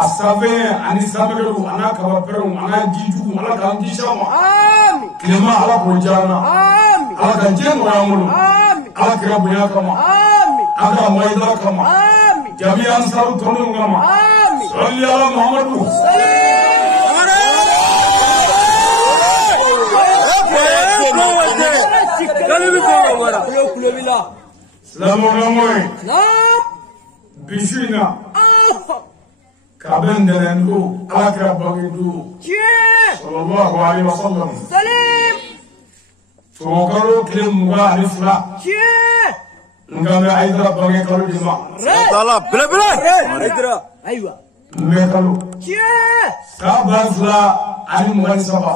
asabe ani sabelu ana kabapero ana jiju ala kan jishama amin kilema ala bojana amin ala kan jeno yamulu amin ala kirabu yakama amin aga maida kama amin jami ansaru tonu ngama amin salli ala muhammadu Bishina Kaben Derendu Alakra Bagidu Sallallahu Alaihi Wasallam Salim Tokaro Klim Wahifla Ngame Aydra Bagikaru Dima Sala Bre Aydra Aywa Mekalu Sabazla Ali Mugan Saba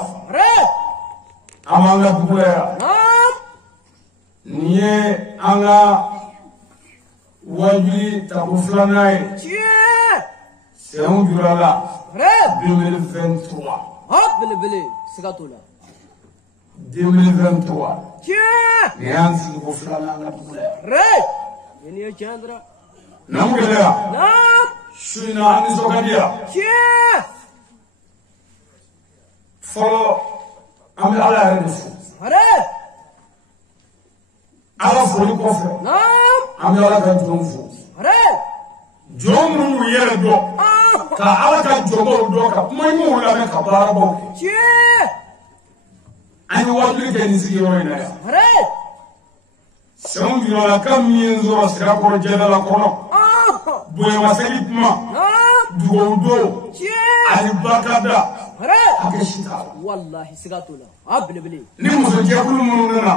Amanga Bugulera Nye Anga Wajuli Tabuflanae c'est un durala 2023 Sigatola 2023 Niansi Buflana Chandra Namugela Shuna Anisogadia Follow Ami ala Renesu Ala Foli Kofe Ami ala Kanjumfu Jomu Yeredo Ka ala Kanjomo Doka Maimu Lame Kabarabo Ani Wajuli Kenisi Yoina Some Yola Kamienzo Sirako General Kono Buema Selipma Duodo Alibakada Akeshita Wallahi Sigatola Abili Nimuso Jakulu Mununa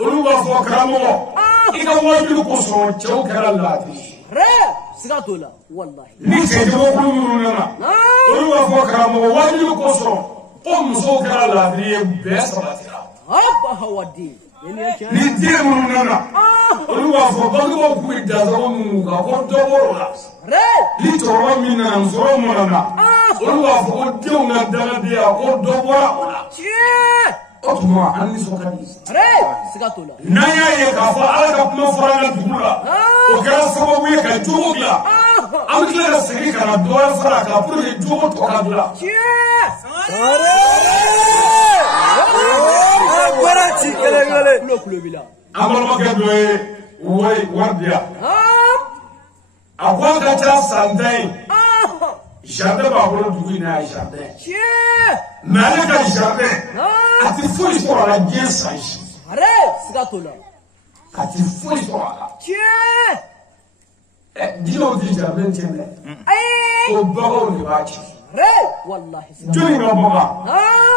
Uluba Fokramo Ika Wajulu Koso Chokara Lati Sigatola Wallahi Nise Jakulu Mununa Uluba Fokramo Wajulu Koso Sokara Lati Best Latira Abba Hawadi Nidire Mununa Uluba Fokramo Kuidazo Munga Kodoborola Litoro Mina Nzoro Munana Oluwa foko na dala dia ko dobora otuma anni sokadi Sigatola naya ye ka fa ala ka kuma fara na dugula o kɛra sababu ye ka jogo bila an kila ka segin ka na dɔwɛrɛ fara ka pour que jogo tɔ ka bila an balimakɛ dɔ ye wari di yan a ko an ka ca san 10 Jardin b'a bolo dugu in na jardin. Mais ale ka jardin a ti foyi sɔrɔ a la diɲɛ san si. Sigatola A ti foyi sɔrɔ a la. Diinɛw ti jardin tiɲɛ dɛ. O baganw de b'a tiɲɛ. Wallahi Jɔnni ka bagan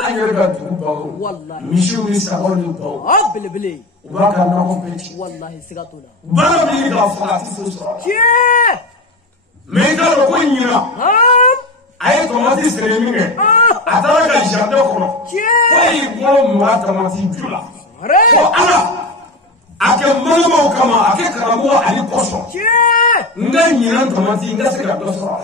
an yɛrɛ ka dugu baganw misiw ni sagaw ni baw belebele u b'a ka nakɔ bɛɛ tiɲɛ. Wallahi Sigatola Bana min ka faga a ti foyi sɔrɔ a la. Mais i ka dɔn ko ɲinan a ye tomati sɛnɛ min kɛ a taara ka jardin kɔnɔ ko y'i bolo mugan tomati ju la ko ala a kɛ manamaw kama a kɛ karamɔgɔ ani kɔsɔn n ka ɲinan tomati n ka se ka dɔ sɔrɔ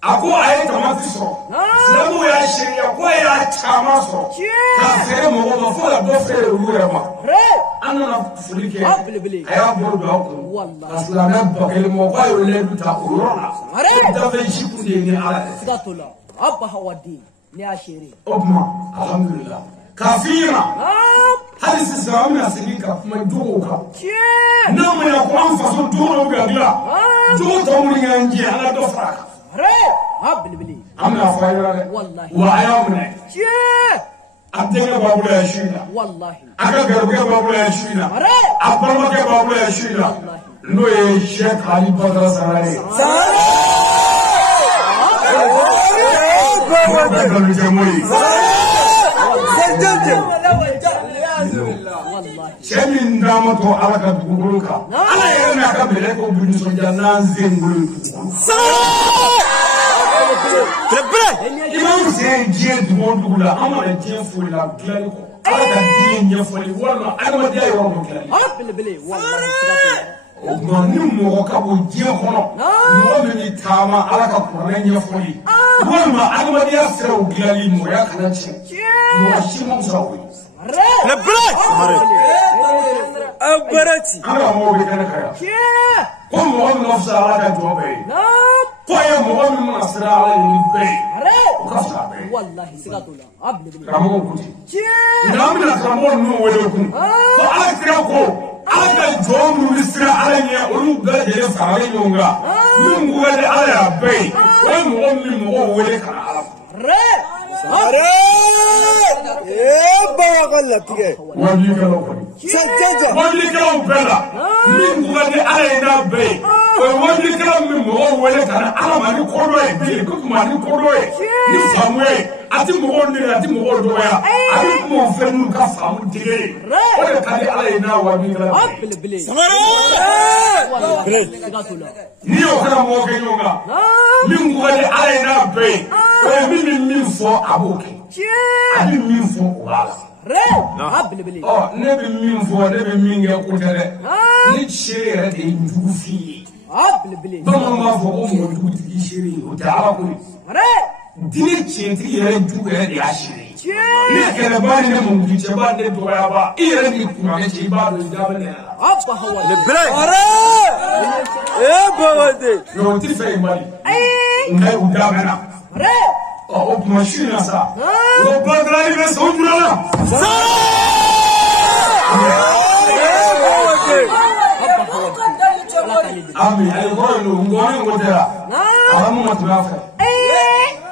a ko a ye tomati sɔrɔ silamɛw y'a sariya ko a y'a caman sɔrɔ k'a feere mɔgɔw ma fo ka dɔ feere olu yɛrɛ ma an nana foli kɛ a y'a bolo don a kun ka silamɛ ba kelen mɔgɔ k'a y'o lɛdu ta o yɔrɔ la dafe jiku de ye ni ala ye Sigatola Abba Hawadi ne y'a seri o tuma alhamdulillah k'a f'i ɲɛna hali sisan an bɛna segin ka kuma jogow kan n'a ma ɲɛ ko an faso jogo dɔw bɛ dilan jogo tɔ minnu y'an jɛ an ka dɔ fara a kan belebele an bɛna fɔ a ɲɛna dɛ wa a y'a minɛ a denkɛ b'a bolo yan su in na a ka garibukɛ b'a bolo yan su in na a balimakɛ b'a bolo yan su in na n'o ye Sheikh Ali Badara Sangare ye cɛ min d'a ma to ala ka dugukolo kan ala yɛrɛ n'a ka mɛlɛkɛw bɛ nisɔndiya n'an sen bolo ye dugukolo i b'an sen diɲɛ dugu o dugu la an mana diɲɛ foyi la dilanni kɔ ala ka diɲɛ ɲɛfɔli walima adamadenya yɔrɔ dɔ dilanni o tuma ni mɔgɔ ka bɔ diɲɛ kɔnɔ mɔgɔ min bɛ taama ala ka kuranɛ ɲɛfɔli walima adamadenya siraw dilanni mɔgɔya kana tiɲɛ mɔgɔ si ma fisa o ye. أبرتي أنا مو بكنكيا كم مهم نفس على كجوبي كوي مهم نصر على البي وكسر بي والله سكاتولا أبلي بلي كمو كتي نامنا كمو نو ولكم فعلى كراكو على الجوم نصر على يقولوا بجد فعلي يونغا من قول على بي ومهم مو ولك على wajlikɛlaw bɛɛ la min kuma ni ala ye n'a bɛɛ ye o ye wajlikɛlaw min mɔgɔw wele ka na ala ma ni kodɔn ye bi ko kuma ni kodɔn ye ni faamu ye a ti mɔgɔw nɛgɛ a ti mɔgɔw dɔgɔya a bɛ kuma o fɛn n'u ka faamu tigɛ ye o de ka di ala ye n'a wajlikɛlaw n'i y'o kana mɔgɔw kɛ ɲɔgɔn kan min kuma ni ala ye n'a bɛɛ ye o ye min bɛ min fɔ a b'o kɛ a bɛ min fɔ o b'a la. ne bɛ min fɔ ne bɛ min kɛ ko tɛ dɛ ni seere yɛrɛ de ye njugu f'i ye bamananw b'a fɔ ko mɔdugutigi seere o tɛ ala ko ye diinɛ tiɲɛtigi yɛrɛ jugu yɛrɛ de y'a seere ye ne kɛlɛba ni ne mɔdugutigi cɛba ne dɔgɔyaba i yɛrɛ ni kuranɛ cɛ i b'a dɔn i da bɛ ne yɛrɛ la. o tɛ fɛ yen Mali nka u da bɛ na. o tuma su in na sa o bandirali bɛ sɔn jula la. ami ayi kɔrɔ ye n ko ni n ko tɛ la ala mun ma tɛmɛ a fɛ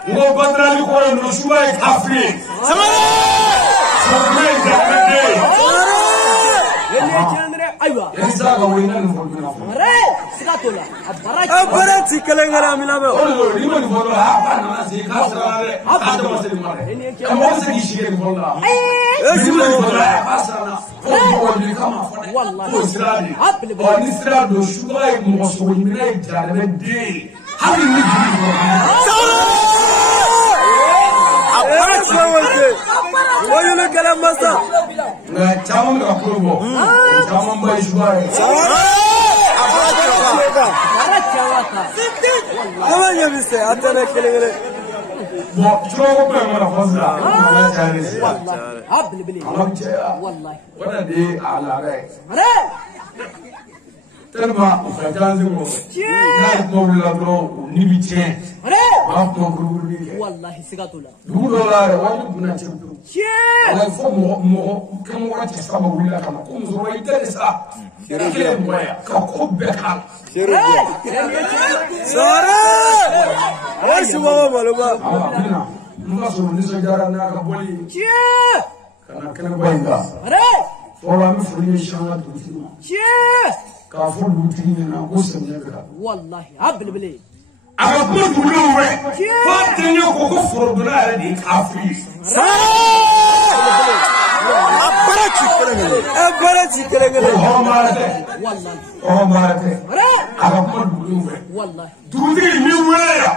n ko bandirali kɔrɔ ye n suba ye kafiri ye sɔgbɛ ye jamanaden ye. Esa ka wele na nin fɔ joona fɔ. Abarati kelen kelen amina bɛ. O de don ni ma nin fɔ dɔrɔn a ba nana se k'a sara la dɛ k'a dama se nin ma dɛ. Ka mɔgɔ se k'i sigi nin fɔlɔ la. Ni ma nin fɔ dɔrɔn a b'a sara la. Fo mɔgɔ ɲini kama fɔ dɛ. Fo sira de. Ni sira don suba ye mɔgɔ sogo ɲinina ye jaarɛmɛ den ye. Hali ni jigi fɔ. Abarati wele. Wele kɛlɛ masa. Nka caman bɛ ka kulo bɔ. Caman ba ye suba ye. Kama ɲɛ se a tɛ ne kelen kelen. Bon surako bɛ n mana fɔ sisan. Ala cayalen sisan. Ala bɛ caya. O de ye a laada ye. Tellement o ka ca an segu. N'a ye kuma wulila dɔrɔn o ni bi tiɲɛ. O b'a kuma kurukuru kɛ. Dugu dɔw la yɛrɛ wari kunna cɛ don. Ala ye fɔ mɔgɔ kɛmɔgɔ cɛ saba wulila ka na ko musokɔrɔba i tɛ de sa. I kelen ye mɔgɔ ye ka ko bɛɛ k'a la. Sɔrɔ! O ye subahana maloba. Amina n ka sɔrɔ nisɔndiyara n'a ka bɔli ye. Ka na kɛnɛba in kan. Fɔlɔ an bɛ foli ɲɛsin an ka dugutigi ma. K'a fɔ dugutigi ɲɛna ko samiyɛ bɛ ka. A ka kuma dugudenw fɛ f'a denkɛ ko forodonna yɛrɛ de ye kafiri ye. Abarati kelen kelen. Hɔrɔn baara tɛ. A ka kuma dugudenw fɛ. Dugutigi min wele yan.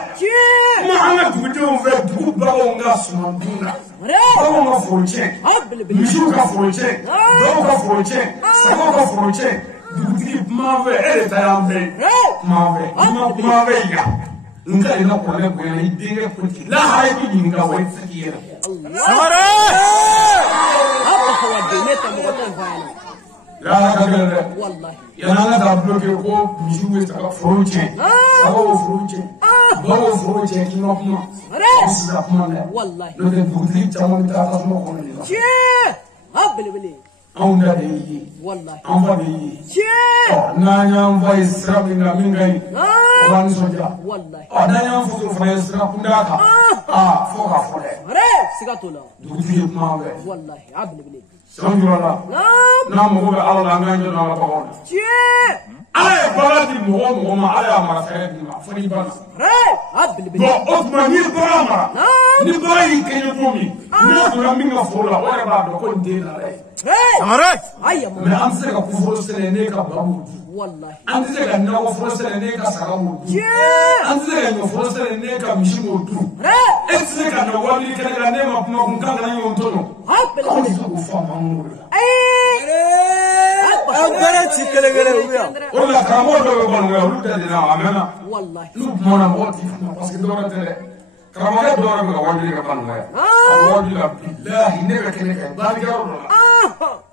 Kuma an ka dugudenw fɛ dugu baganw ka suman dun na. Baganw ka foro tiɲɛ. Misiw ka foro tiɲɛ. Dɔw ka foro tiɲɛ. Sagaw ka foro tiɲɛ. Dugutigi kuma fɛ e de ta y'an bɛɛ ye. Kuma fɛ n'i ma kuma fɛ yan. N ka i ka kɔrɔlɛ bonya i denkɛ politiki lahara i bɛ ɲininka wa i tɛ se k'i yɛrɛ. Lahara ka gɛlɛn dɛ. Yanni an ka taa bloqué ko misiw bɛ taga foro tiɲɛ. Sagaw bɛ foro tiɲɛ. Baw bɛ foro tiɲɛ k'i ma kuma. Aw bɛ se ka kuma dɛ. N'o tɛ dugutigi caman bɛ taa tasuma kɔnɔ de la. Anw da de y'i ye. An fa de y'i ye. N'an y'an fa ye sira min kan min ka ɲi. O b'an nisɔndiya. N'an y'an faso fana ye sira kunda kan. Fo k'a fɔ dɛ. Dugutigi ye kuma fɛ. Sɛbɛn jura la. N'an mago bɛ ala la an k'an jɔ n'an ka baganw na. Ala ye bagan di mɔgɔ ma ala y'a mara fɛrɛ di ma fo n'i banna. Bon o tuma n'i ye bagan mara ni bagan y'i kɛɲɛ don min n'a donna min ka foro la o yɛrɛ b'a dɔn ko nin den nana ye. Mais an tɛ se ka kuforo sɛnɛ ne ka ba m'o dun. An tɛ se ka nakɔ foro sɛnɛ ne ka saga m'o dun. An tɛ se ka ɲɔ foro sɛnɛ ne ka misi m'o dun. E tɛ se ka na wabili kɛnɛ kan ne ma kuma kun kan kana ɲɔgɔn tɔnɔ. Anw tɛ se k'o fɔ a ma an bolo la. Abarati kelen kelen u yan. O de la karamɔgɔ dɔw bɛ Banɔgɔya olu tɛ nin na a mɛnna. N'u kumana mɔgɔ t'i kuma parce que dɔwɛrɛ tɛ dɛ. Karamɔgɔ dɔwɛrɛ bɛ ka wajuli ka Banɔgɔya. A wajuli la bilahi ne bɛ kɛnɛ kan baarakɛyɔrɔ dɔ la.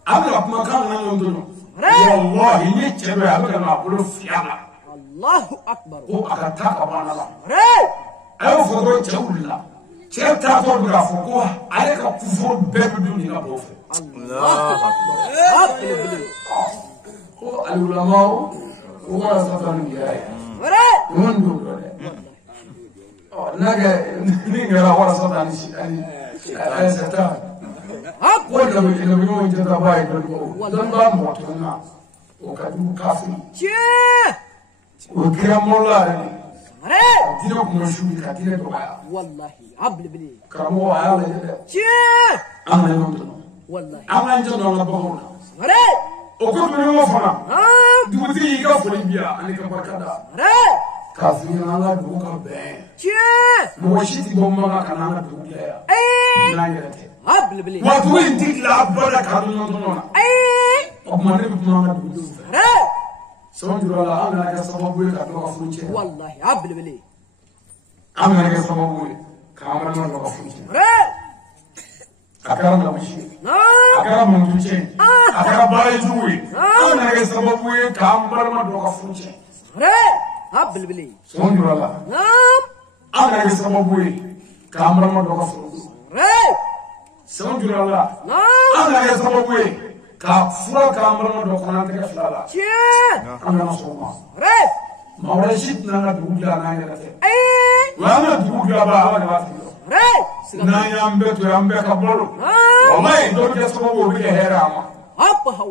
A bɛna kumakan na ɲɔgɔn tɔnɔ. والله يجب أن نقول في الله الله أكبر وأكتاك أبانا الله أيوة فضوي تقول شيء تقول بقى عليك كفر بيبدوني نبوف الله أكبر العلماء وما سطرن جاية من دول نيجا ورا سطرن أي سطرن ولا بيقولون جدا بايد دم موتنا وكذب كافي وكرم الله تلوك مشهور كثير دعاء والله عبل بلي كرموا على أنا يوم والله أنا جنون لبهونا وكل من يوفنا دوتي يكفل بيا أنا كبركدا كافيين أنا دوكا بين موشيتي بومنا كنا دوكيا لا يرتي عبل بلي ما توين تيك لا بدا كانوا نتونا أما نبي دوكا سونجرا لا أنا كسبب كدوكا فوتشي والله عبل بلي أنا كسبب كامرا دوكا فوتشي أكرم لمشي أكرم منتوشي أكرم بايجوي أنا كسبب كامرا دوكا فوتشي عبل بلي سونجرا لا أنا كسبب كامرا دوكا فوتشي سونجرا لا أنا كسبب كفرا كامرا دوكا نانتك فلالا أنا نصوما ما ورشيت نانا دوغلا نايرتي وأنا دوغلا بقى أنا نايا أمبت وأمبت كبرو والله دول كسبوا بيجي هيراما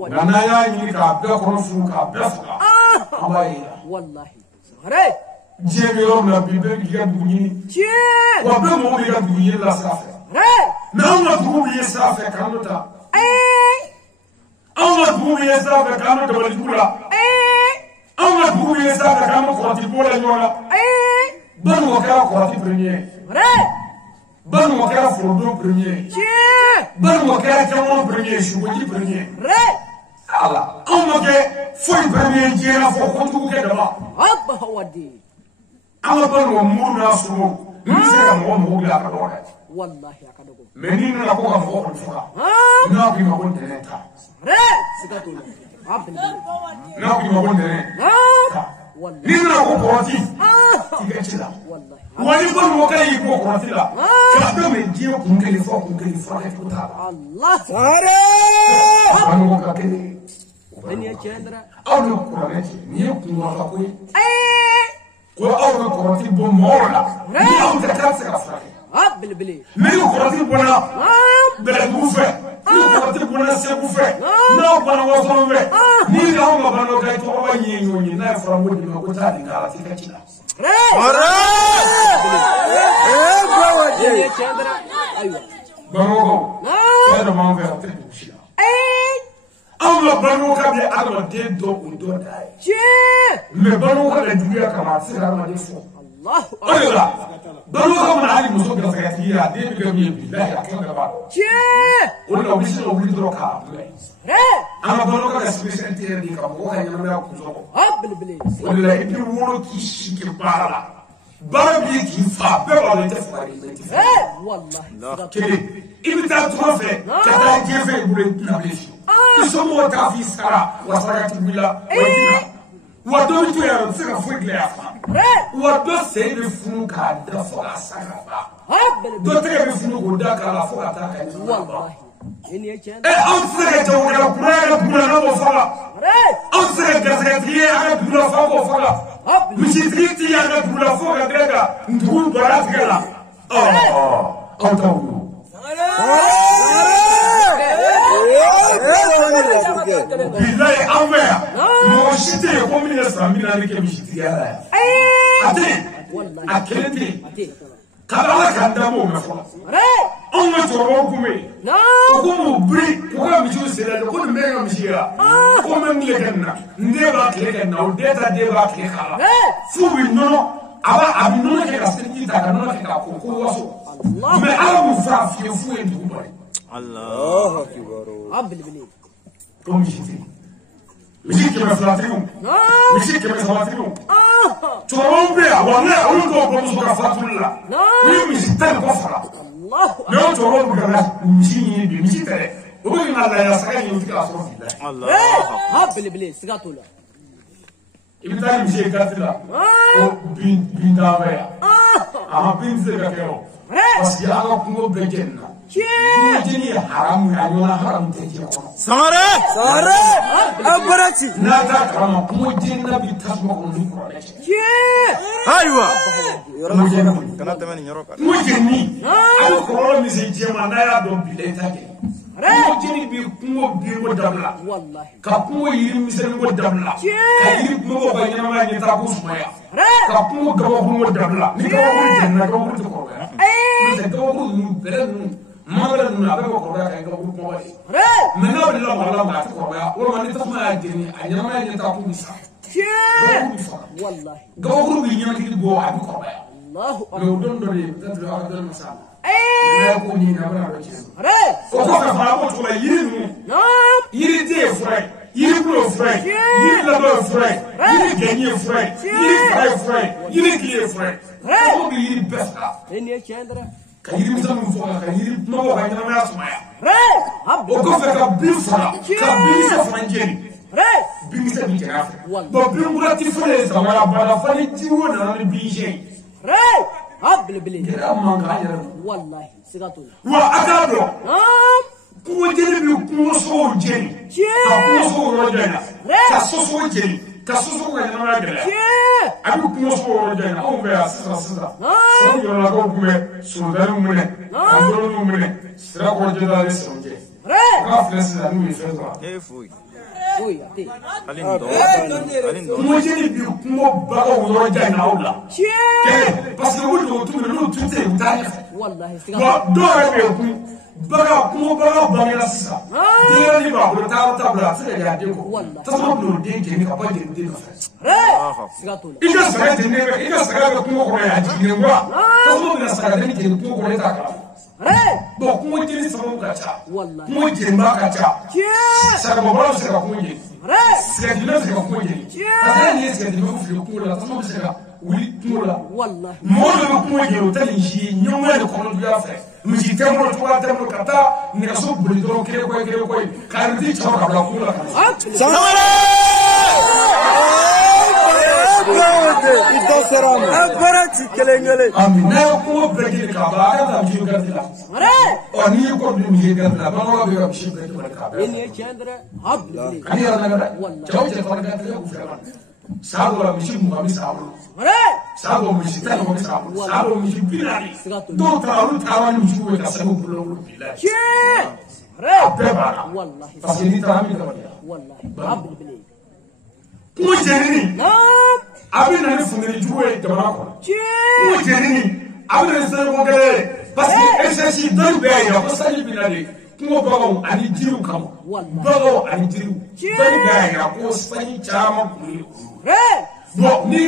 نايا يجي كابدا كونفو كابدا فلا والله جيمي يوم لا بيبي بيجي بني وابن مو بيجي بني لا سافر نعم دوغي سافر كانوتا أما دوغي سافر كانوتا بالجولا أما دوغي سافر كانوتا كواتي بولا يولا بنو وكلا كواتي برينيه بنو وكلا فردو برينيه بنو وكلا كمون برينيه شوكي برينيه الله أما كي فوي برينيه جينا فوقتو كدما أبا هو دي أما بنو مورنا سمو نسير مو مغلا كدونا والله يا كدوكو منين نكوكا فوق الفقا ناقي ما كنت نتا سكتوا عبد بلي ناقي ما كنت نتا والله نين نكوكا كواتي تيجي والله wani ban mo kai ko ko tila ka do me ji ko ngeli fo ka tuta الله ban mo ka ke من يا جندرا aw no ko ne ni ko mo ka ko aw no ko ti bo mo la ni aw ta ka sa fa عبل بلي ni ko ti bo na bele bu fe ni ko ti bo na se bu fe na ko na wo so fe ni aw ma ban no kai to ba nyi na fra mo di ko ta di ka ti ka chila ايوه بنوكو هذا ما في حتى بوشيا الله بنوكا بي ادم دي دو ودو داي مي بنوكا الدنيا كما سيرا ما دي فو الله ايوه بنوكا من علي مسوك دفعتيا دي بيغي بالله اكبر با ولا ويش لو ولي دروكا انا بنوكا سبيشال تير دي كم هو هي ما كوزو عبل بلي ولا ابي ورو كي شيك بارا باربي كي فا بيبا لتفاري والله كده إبي تاتوفه كذا جيفه يقول نبليش يسموه كافي سكرا وسكرا تقولا ودينا ودو تيار سكرا فوق ليافا ودو سيد فنو كادا فوق سكرا دو تيار فنو كودا كلا فوق تاكا والله إني أجن أنسى جوكا كورا كورا نبو فلا أنسى كذا تيار أنا كورا فوق فلا مش تريتي أنا كورا فوق كذا نقول برات كلا أوتاو بالله أمبيا موشيتي يقوم من السامين أنا كمشيتي يا أتي أكلتي كذا كندامو مفهوم أما تروحكمي أقوم بري أقوم بيجوا سيرة أقوم ميرا مشيا أقوم ملكنا نديبا كلكنا وديتا ديبا كلكنا فوبي نو أبا أبي نو كذا سنتي تاكا نو كذا كوكو واسو ما أنا مفرافي فوي دوباي الله أكبر عبل بلي كم مشيتي مشيت كم فلاتيهم مشيت كم فلاتيهم تروح بيا ولا أقول لكم بمسك فلاتولا وين مشيت كم فلا الله لو تروح بيا مشيني بمشيت وبين الله يا سكاني يمسك أصوات الله ها بلي سكاتولا إبتدائي مشي كاتلا بين دابيا بين زكاكيو بس يا الله كم بيجنا بيجني حرام يعني ولا حرام تيجي سارة أبرتي نادا كرام كم بيجنا بيتاسمع كوني كورالش أيوة بيجنا كنا تمانين يروك بيجني أنا كورال ميزيجي ما نايا دوم بيلتاكي بيجني بيكمو دبلا والله كابمو يرميسن مو دبلا كيري مو بيجنا ما يتابو سمايا كابمو كابمو دبلا نكابو جنة كابو تكورال نكابو بلد ماذا نقول كورال كابو كورال من أول الله والله ما تكورال وما نتسمع الدنيا أنا ما يتابو بيسا والله كابو بيجنا كده بوا أبو كورال الله لو دون دوري تدري هذا المسألة لا يكون هنا ولا بجيس وكذا فاهم تقول يري تي فراي يري بلو فراي يري لبلو فراي يري جنيه فراي يري فراي يري كلي فراي هو بيري بسها إني أشندرا كيري مثلا مفوقا كيري ما كان ما يسمع هب وكذا كبيفرا كبيفرا فرنجيني بيمسك بيجنا ببيمراتي فريز ولا بلا فريجي ولا بيجي هب بلي والله سكاتولا وأكادو كم جري بكم صور جري كم صور رجعنا كسوسو جري كسوسو رجعنا ما جري أبي كم صور رجعنا أو بيا سرا سرا يلا كم سودان منه أندرون منه سرا كورجدا لسه رافلس لانو يفزوا فوي وي أتي ألين دو كم جري بكم بقى رجعنا أولا parce que vous devez tout le monde tout est derrière. والله دور بيكون بقى كم بقى بانيلا سا. دير لي بقى وتعال تبلا ترى يا ديكو. تسمع بلو دين كني كبار دين دين كفاس. سكاتولا إذا سكت دين إذا سكت كم كم يا جيني بقى. تسمع بلا سكت دين كني كم كم يتاكل. بقى كم جيني سمعوا كذا. والله كم جيني ما كذا. سكت بقى سكت كم جيني. سكت جيني سكت كم جيني. تسمع سكت جيني بقى في كم لا تسمع سكت ولي كم والله mɔdɔ bɛ kuma jɛ o tɛ nin si ɲɛmɔgɔ de kɔnɔ duya fɛ misi tɛ n bolo cogoya tɛ n bolo ka taa nɛgɛso boli dɔrɔn kelen koyi k'a yɛrɛ cɛw ka bila kungo la ka ami n'a ye kungo bɛɛ kelen k'a ban a ka taa misi garidi la n'i ye kɔ don misi garidi la bamananw bɛ ka misi bɛɛ kelen k'a bɛɛ إني أشندرا هب بلي ani yɛrɛ nɛgɛ dɛ cɛw cɛ fana ka tigɛ k'u fɛ ka sago la misi mugan bɛ sa bolo sago misi tan bɛ sa bolo sago misi bi naani dɔw taara olu taara ni misiw ye ka sago bolo olu bi la a bɛɛ b'a la والله parce que n'i taara min kama diya والله هب بلي kungo jɛnini نعم a bɛ na ni funteni jugu ye jamana kɔnɔ kungo jɛnini a bɛ na ni sɛnɛko gɛlɛn ye parce que ɛsɛsi dɔnni bɛɛ yira ko sanji bɛ na de kungo baganw ani jiriw kama baganw ani jiriw dɔnni bɛɛ yira ko sanji caman kun ye bon ni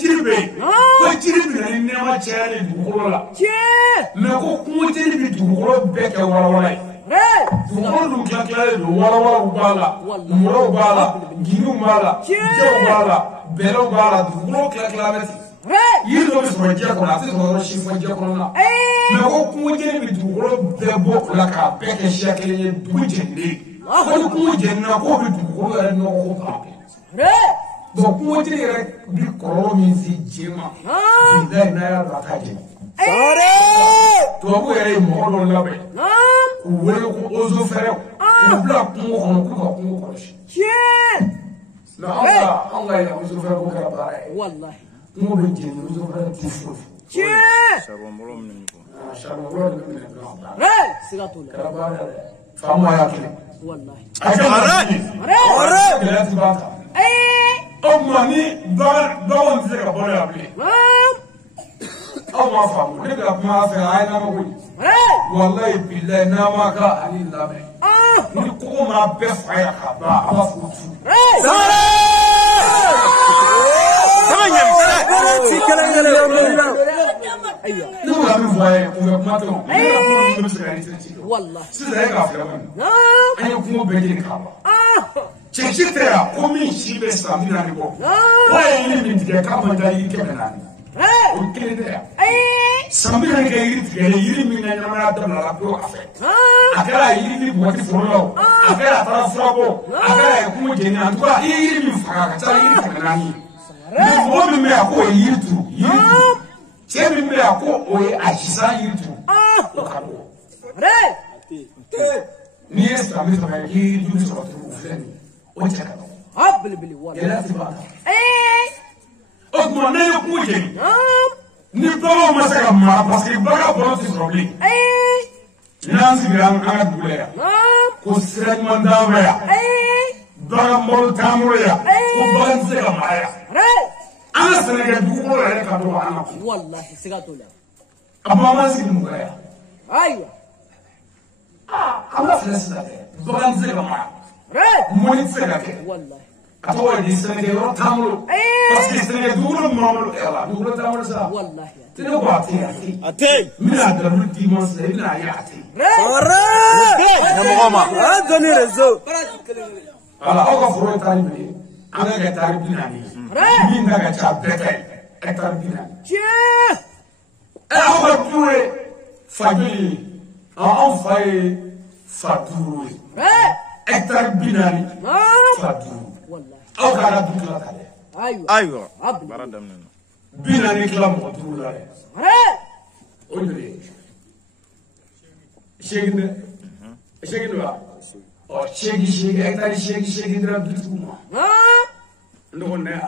jiri bɛ yen ko jiri bɛ na ni nɛɛma cayali dugukolo la mais ko kungo jiri bɛ dugukolo bɛɛ kɛ walawala ye dugukolo dun tilatilalen don walawalaw b'a la mɔrɔw b'a la giniw b'a la jɛw b'a la bɛlɛw b'a la dugukolo tilatilalen bɛ ten yiri dɔ bɛ sɔrɔ diɲɛ kɔnɔ a tɛ sɔrɔ yɔrɔ si fɔ diɲɛ kɔnɔ na mais ko kungo jiri bɛ dugukolo bɛɛ bɔ o la k'a bɛɛ kɛ siya kelen ye dugu jɛninen ko ni kungo jɛnina k'o bɛ dugukolo yɛrɛ nɔgɔ ko k'a bɛɛ donc kungo jiri yɛrɛ bɛ kɔlɔlɔ min se diɲɛ ma bilayi n'a y'a dɔn a t'a jɛni tubabu yɛrɛ ye mɔgɔ dɔ labɛn k'u wele ko ozo fɛrɛw k'u bila kungo kɔnɔ k'u ka kungo kɔlɔsi mais anw ka yan ozo fɛrɛ ko kɛra baara ye والله kungo bɛ jɛni ozo fɛrɛ t'u foyi Charbon bolo minɛ ko charbon bolo de bɛ minɛ dɔrɔn baara سكاتولا kɛra baara yɛrɛ faama y'a kelen والله a kɛra gɛlɛya ti b'a kan o tuma ni baganw tɛ se ka balo yan bilen aw m'a faamu ne bɛ ka kuma a fɛ a ye nama koyi walayi bilayi n'a ma ka ani lamɛn ni kogo maa bɛɛ fa yan ka ban a b'a fɔ tu أيوة ne bɛ ka min fɔ a ye o bɛ kuma tɛ o ne ka kuma ninnu bɛ se ka retraite kɛ والله sisan e k'a filɛ kɔni نعم an ye kungo bɛɛ ɲini k'a ban cɛci tɛ yan ko min si bɛ san 40 bɔ k'a ye yiri min tigɛ k'a man taa yiri 400 o kelen tɛ yan san 40 kɛ yiri tigɛlen yiri min ka ɲɛnamaya daminɛna pewu a fɛ akara yiri boti foro akara tara furabo akara kuma jeni an to yiri mi fara ka ta yiri kana ni ni mo mi me ako yiri tu che mi me ako o ajisa yiri tu ni esta mi fara yiri du so tu feni o chaka Abbilibili wala. Yala ti ba o mo na yo kuma jeni ni ba ma saka ma parce que ba ko ti problème Nancy Graham and Bulea. Kusran Mandavaya. Baramol Tamuria. Ubanzega Maya. Anastasia Dura Kadoana. Wallahi Sigatula. Amamazi Mugaya. Aywa. I'm not listening. Banzega Maya. Monitsega. Wallahi. I told you, Senator Tamu. Senator Dura Mamma Ella. Dura Tamusa. Wallahi. Atei. Mina da ruti monsa ina ya ati. Sare. Mama. Anthony Rezo. Ala oka furo tani. Anga ga tarbina ni. Min daga cha beke. Tarbina. Che. Oka pure fagili. On fay faduru. Tarbina ni. Faduru. Wallahi. Oka ra dukla kale. Aywa. Baradam neno. Bina ni klam faduru la. Onde. Chegando lá. Ó, chega, é que chega entra tudo. Não né?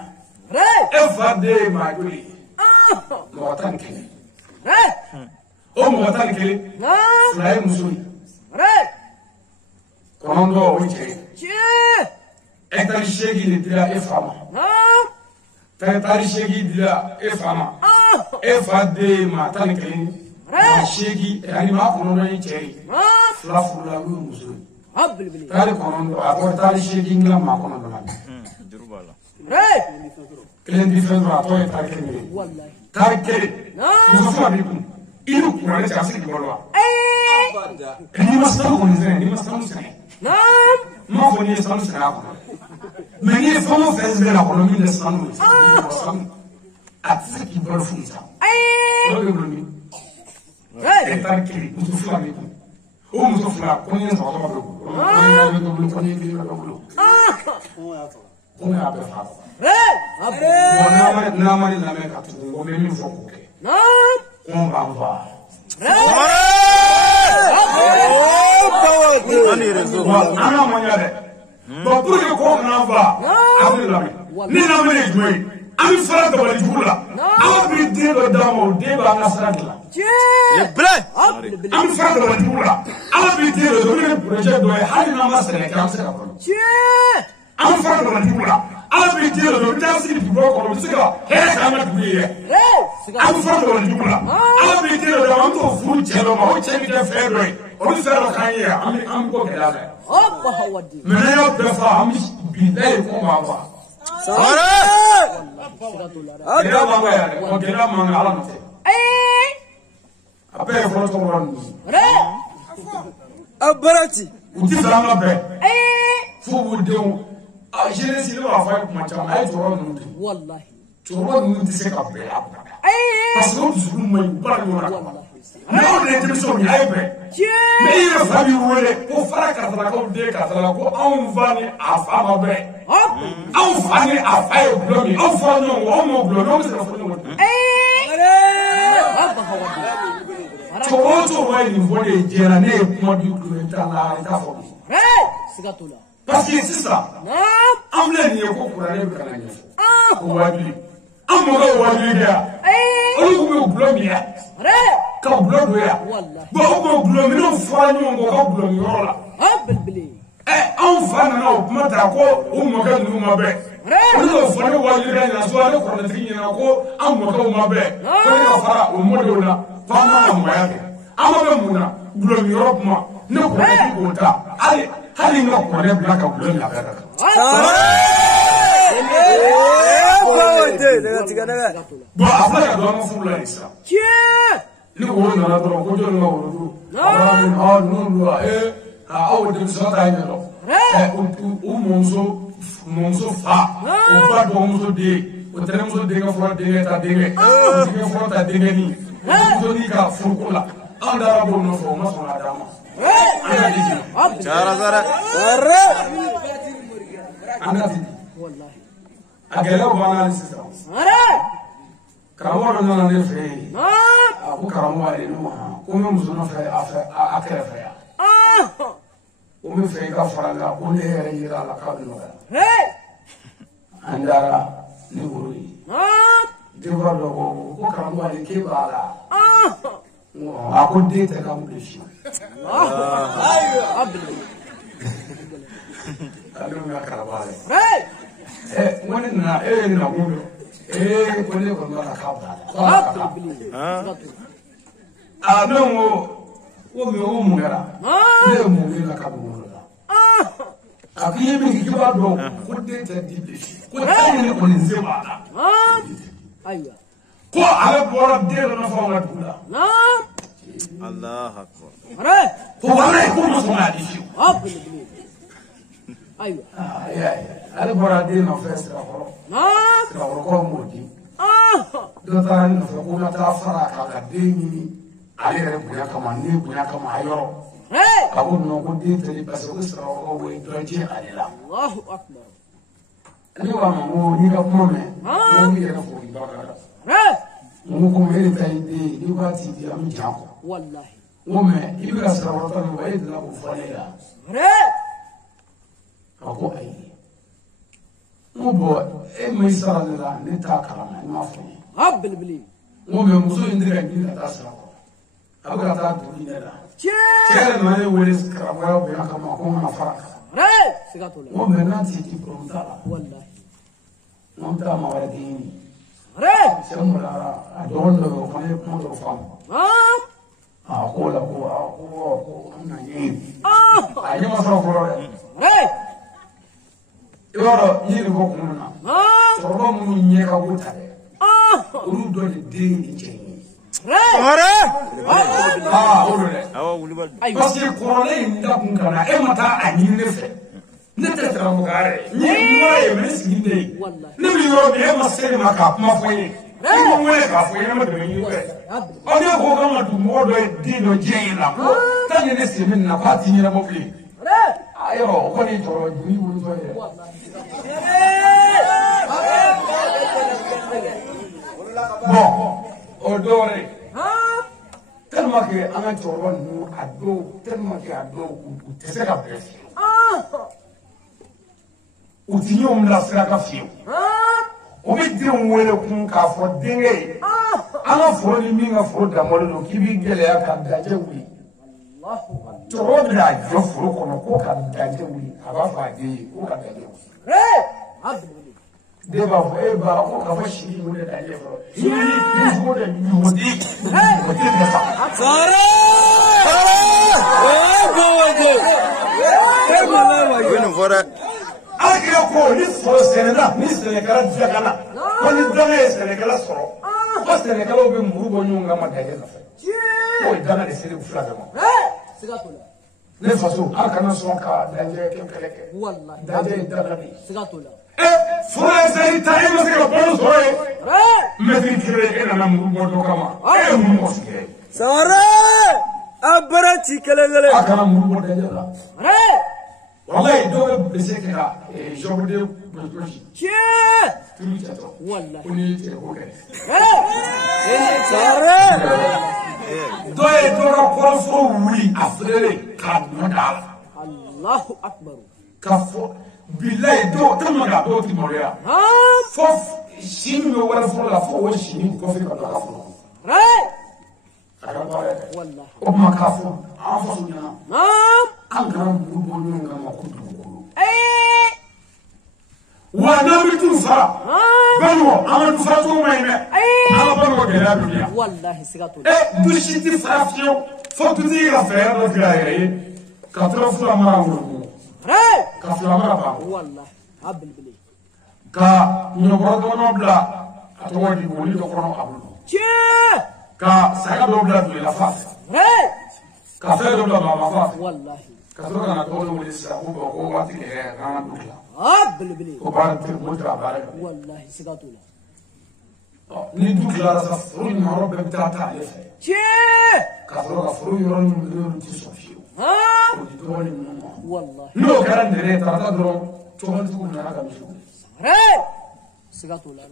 É fade maguli. Motan kele. O motan kele. Sai musui. Quando o che. É que chega entra é fama. Tá chega entra é fama. É fade matan kele. Shegi anima kono ni chei fla musu Abbilibili. tali kono aporta shegi ngla ma kono na Durubala. kelen different ato e tali kele Wallahi. tali kele musu fa bi kun ilu kurale chasi di bolwa ni masamu kono zene ni masamu sene ma kono ni samu sene ko me ni famo fezbe na kono mi de samu atsi ki bol funza Etan kiri, mutu fila mi tu. O mutu fila, koni ni sɔgɔsɔgɔ bɛ bolo. Koni ni bɛ bolo. Koni y'a bɛɛ fa. Bon n'a ma ni lamɛn ka tugu, o bɛ min fɔ k'o kɛ. Kɔn b'an fa. An ka mɔnya dɛ. Bon pour que kɔn kana fa, a bɛ lamɛn. Ni lamɛn ye jumɛn ye? An bɛ fara dabali jugu la. An bɛ den dɔ d'a ma, o den b'an ka sira de la. Le blé. Am fa da wani bula ala bi te do ne projet do hali na ma sene ka se ka ko am fa da wani bula ala bi te do ta si di bo ko se ka he ka ma du ye am fa da wani bula ala bi te do am to fu che do ma o che mi de fe do o ni fe do kan ye am ko ke la Abba hawadi. me ne yo be fa am bi dai ko ma fa Sare. Sigatula. ya ma ga ya o ke la ma ala no te abe fo to ron Abarati. uti sama be fo bu de a jere si le wa fa kuma chama ay to ron no Wallahi. Toro não disse que a pele mas não dos rumos para o raio. Não é de som aí bem. Meio sabe o olho, o fraca da cor de casa, o vale a fama bem. Ao vale a faio blomi, ao fone o mo blomi, se for no. Toro vai no vole de na ne como do tá lá e tá fome. Sigatula. Parce que c'est ça. Am le ni ko kura ne kana ni. O wabili. Am mo go wabili ya. O ko blomi ya. Ka blodo ya. Bo ko blomi no fa ni mo ko blomi rola. Abbilibili. An fa na o kuma ta ko o mo ga nu ma be. O no fa ni wabili na so ale ko na tin na ko am mo ko ma be. Ko ni fa o mo do na fa ma mo ya ke. Am be mu na blomi ro kuma ne ko ko ta. Ale hali no ko ne bla ka blomi la ka. Bon, après la donne pour la lista. Ni ko na la donne ko jolo no ru. Abraham ha no ru a de so ta ni lo. O monzo fa. O ba do monzo de. O tere monzo de ga fora de ta de. O ga fora ta de ni. O monzo ni ka furu ko la. Anda ra bo no fo ma so na dama. Cara Sara. والله أجلو بنا لسه كرامو لنا نفعي أبو كرامو علينا كم مزنا في أكل فيا ومن في كفرنا كل هي على قبلنا عندنا نقولي دبر لو كرامو عليك كبارا أكون ديت كم بيشي أيوة كلام يا كرامو وانا نقول كل كنا كابا انا ومغرا لا مغرا كابا اكيد من كبار دو كنت تدي كنت انا كنت زما أيوة كو على بورا دير نفونا دولا الله أكبر. هو انا يكون مسمع دي شو أيوة على بورا دير نفس راهو كومودي دو تاني نفونا تافرا كاديني على ربنا كمان نبنا كمان يورو أقول نقول دي تري بس وسر أو ويدرجي علينا. الله أكبر. أنا وامو نيجا مامة. مو ميجا نفوي بقى. مو كم هي تايدي نيجا تيجي أمي جاكو. والله. مامة يبغى سر ورطان ويد لا بفعلها. أقول أي. مو بو ما يسرى لنا نتاكلنا ما فيني. هب البلي. مامة مزو يندري عندنا تاسرة. أقول أتاكل لنا. Chere mane welis karamoya bina kama kuma faraka. Sigatola. Mo menanti di prontala. Wallahi. Monta mawadini. Semula adondo kone mondo fam. Akola ko na yini. Ayi masara ko. Yoro yini ko kuna. Soro mu nyeka gutare. Uru do de dini chenyi. Parce que couronne est d'Abungana, et Mata a Ninefe. N'était pas mon gars, ni moi et Messi. N'oublions bien ma scène, ma cap, ma foyer. Et mon way, ma foyer, ma demi. On est au programme du mot de Dino Jane. Tant qu'il est semaine, n'a pas tiré la mobile. Alors, on est pour le bruit ou le bon, odore. Tellement que an ka cɛkɔrɔba ninnu a dɔw tellement que a dɔw u tɛ se ka bɛɛ fiyewu. U ti ɲɔgɔn bilasira ka fiyewu. U bɛ denw wele kun k'a fɔ denkɛ ye. An ka foro ni min ka foro damɔlen don k'i b'i gɛlɛya ka dajɛ wuli. Cɛkɔrɔba bɛ n'a jɔ foro kɔnɔ ko ka dajɛ wuli a b'a fɔ a den ye ko ka dajɛ wuli. Den b'a fɔ e ba ko ka fɔ sini mun de dajɛ fɔlɔ. I b'i fɔ de ɲumudi o tɛ bɛɛ fa. Akira ko ni sɔrɔ sɛnɛla ni sɛnɛkɛla dagana ko ni danga ye sɛnɛkɛla sɔrɔ ko sɛnɛkɛlaw bɛ muru bɔ ɲɔgɔn kan ma dajɛ nɔfɛ k'o ye danga de seri u fila bɛɛ ma. Ne faso an kana sɔn ka dajɛ kɛlɛ kɛ dajɛ ye danga de ye. Fura sɛri ta e ma se ka balo sɔrɔ ye mɛtiri kelen e nana muru bɔ dɔ kama e ye mun mɔgɔ sigi ye. Sare a bara ci kelen-kelen. A kana muru bɔ dajɛ la. Wallahi dɔw bɛ bese kɛ ka jɔnden gosi. Turu jatɔ. Ko n'i cɛ ko kɛ. Sare. Dɔw ye dɔ ka kɔrɔforo wuli a feere k'a nɔ d'a la. Allahu akbar. Ka fɔ bilayi dɔw tellement que a dɔw ti maloya. Fo si min bɛ wɛrɛ fɔlɔ la fo o si min kɔfɛ ka don a ka foro kɔnɔ. A ka baara dɛ. O tuma k'a fɔ an faso ɲɛna. An kana muru bɔ ɲɔgɔn kan ma ko dugukolo. Wa n'an bɛ t'u fara. Banuwɔ an ka du fara cogo ma ɲi dɛ. An ka banuwɔ gɛlɛya bɛ yan. Wallahi siga t'o la. Du si tɛ fara fiyewu fo dutigi ka fɛɛrɛ dɔ tigɛ a yɛrɛ ye ka tura fila mara wolo. Ka fila mara ban. Wallahi a belebele. Ka ɲɔkɔrɔ dɔgɔnɔ bila a tɔgɔ di woli dɔ kɔnɔ a bolo. Ka saga dɔ bila dulela fa fɛ. Ka fɛn dɔ bila mama fa fɛ. Wallahi. Ka sɔrɔ ka na dɔgɔnin wele sisan ko bɔn ko waati kɛ k'an ka du dilan. A belebele. Ko baara tɛ mo tɛ a baara kɛ. Wallahi siga t'o la. Ni du dilara sa foro ɲuman yɔrɔ bɛɛ bɛ taa ale fɛ. Ka sɔrɔ ka foro yɔrɔ ninnu tɛ sɔn fiyewu. والله لو كان دري ترى تدرون شو تقول أنا كم شو سقطوا لا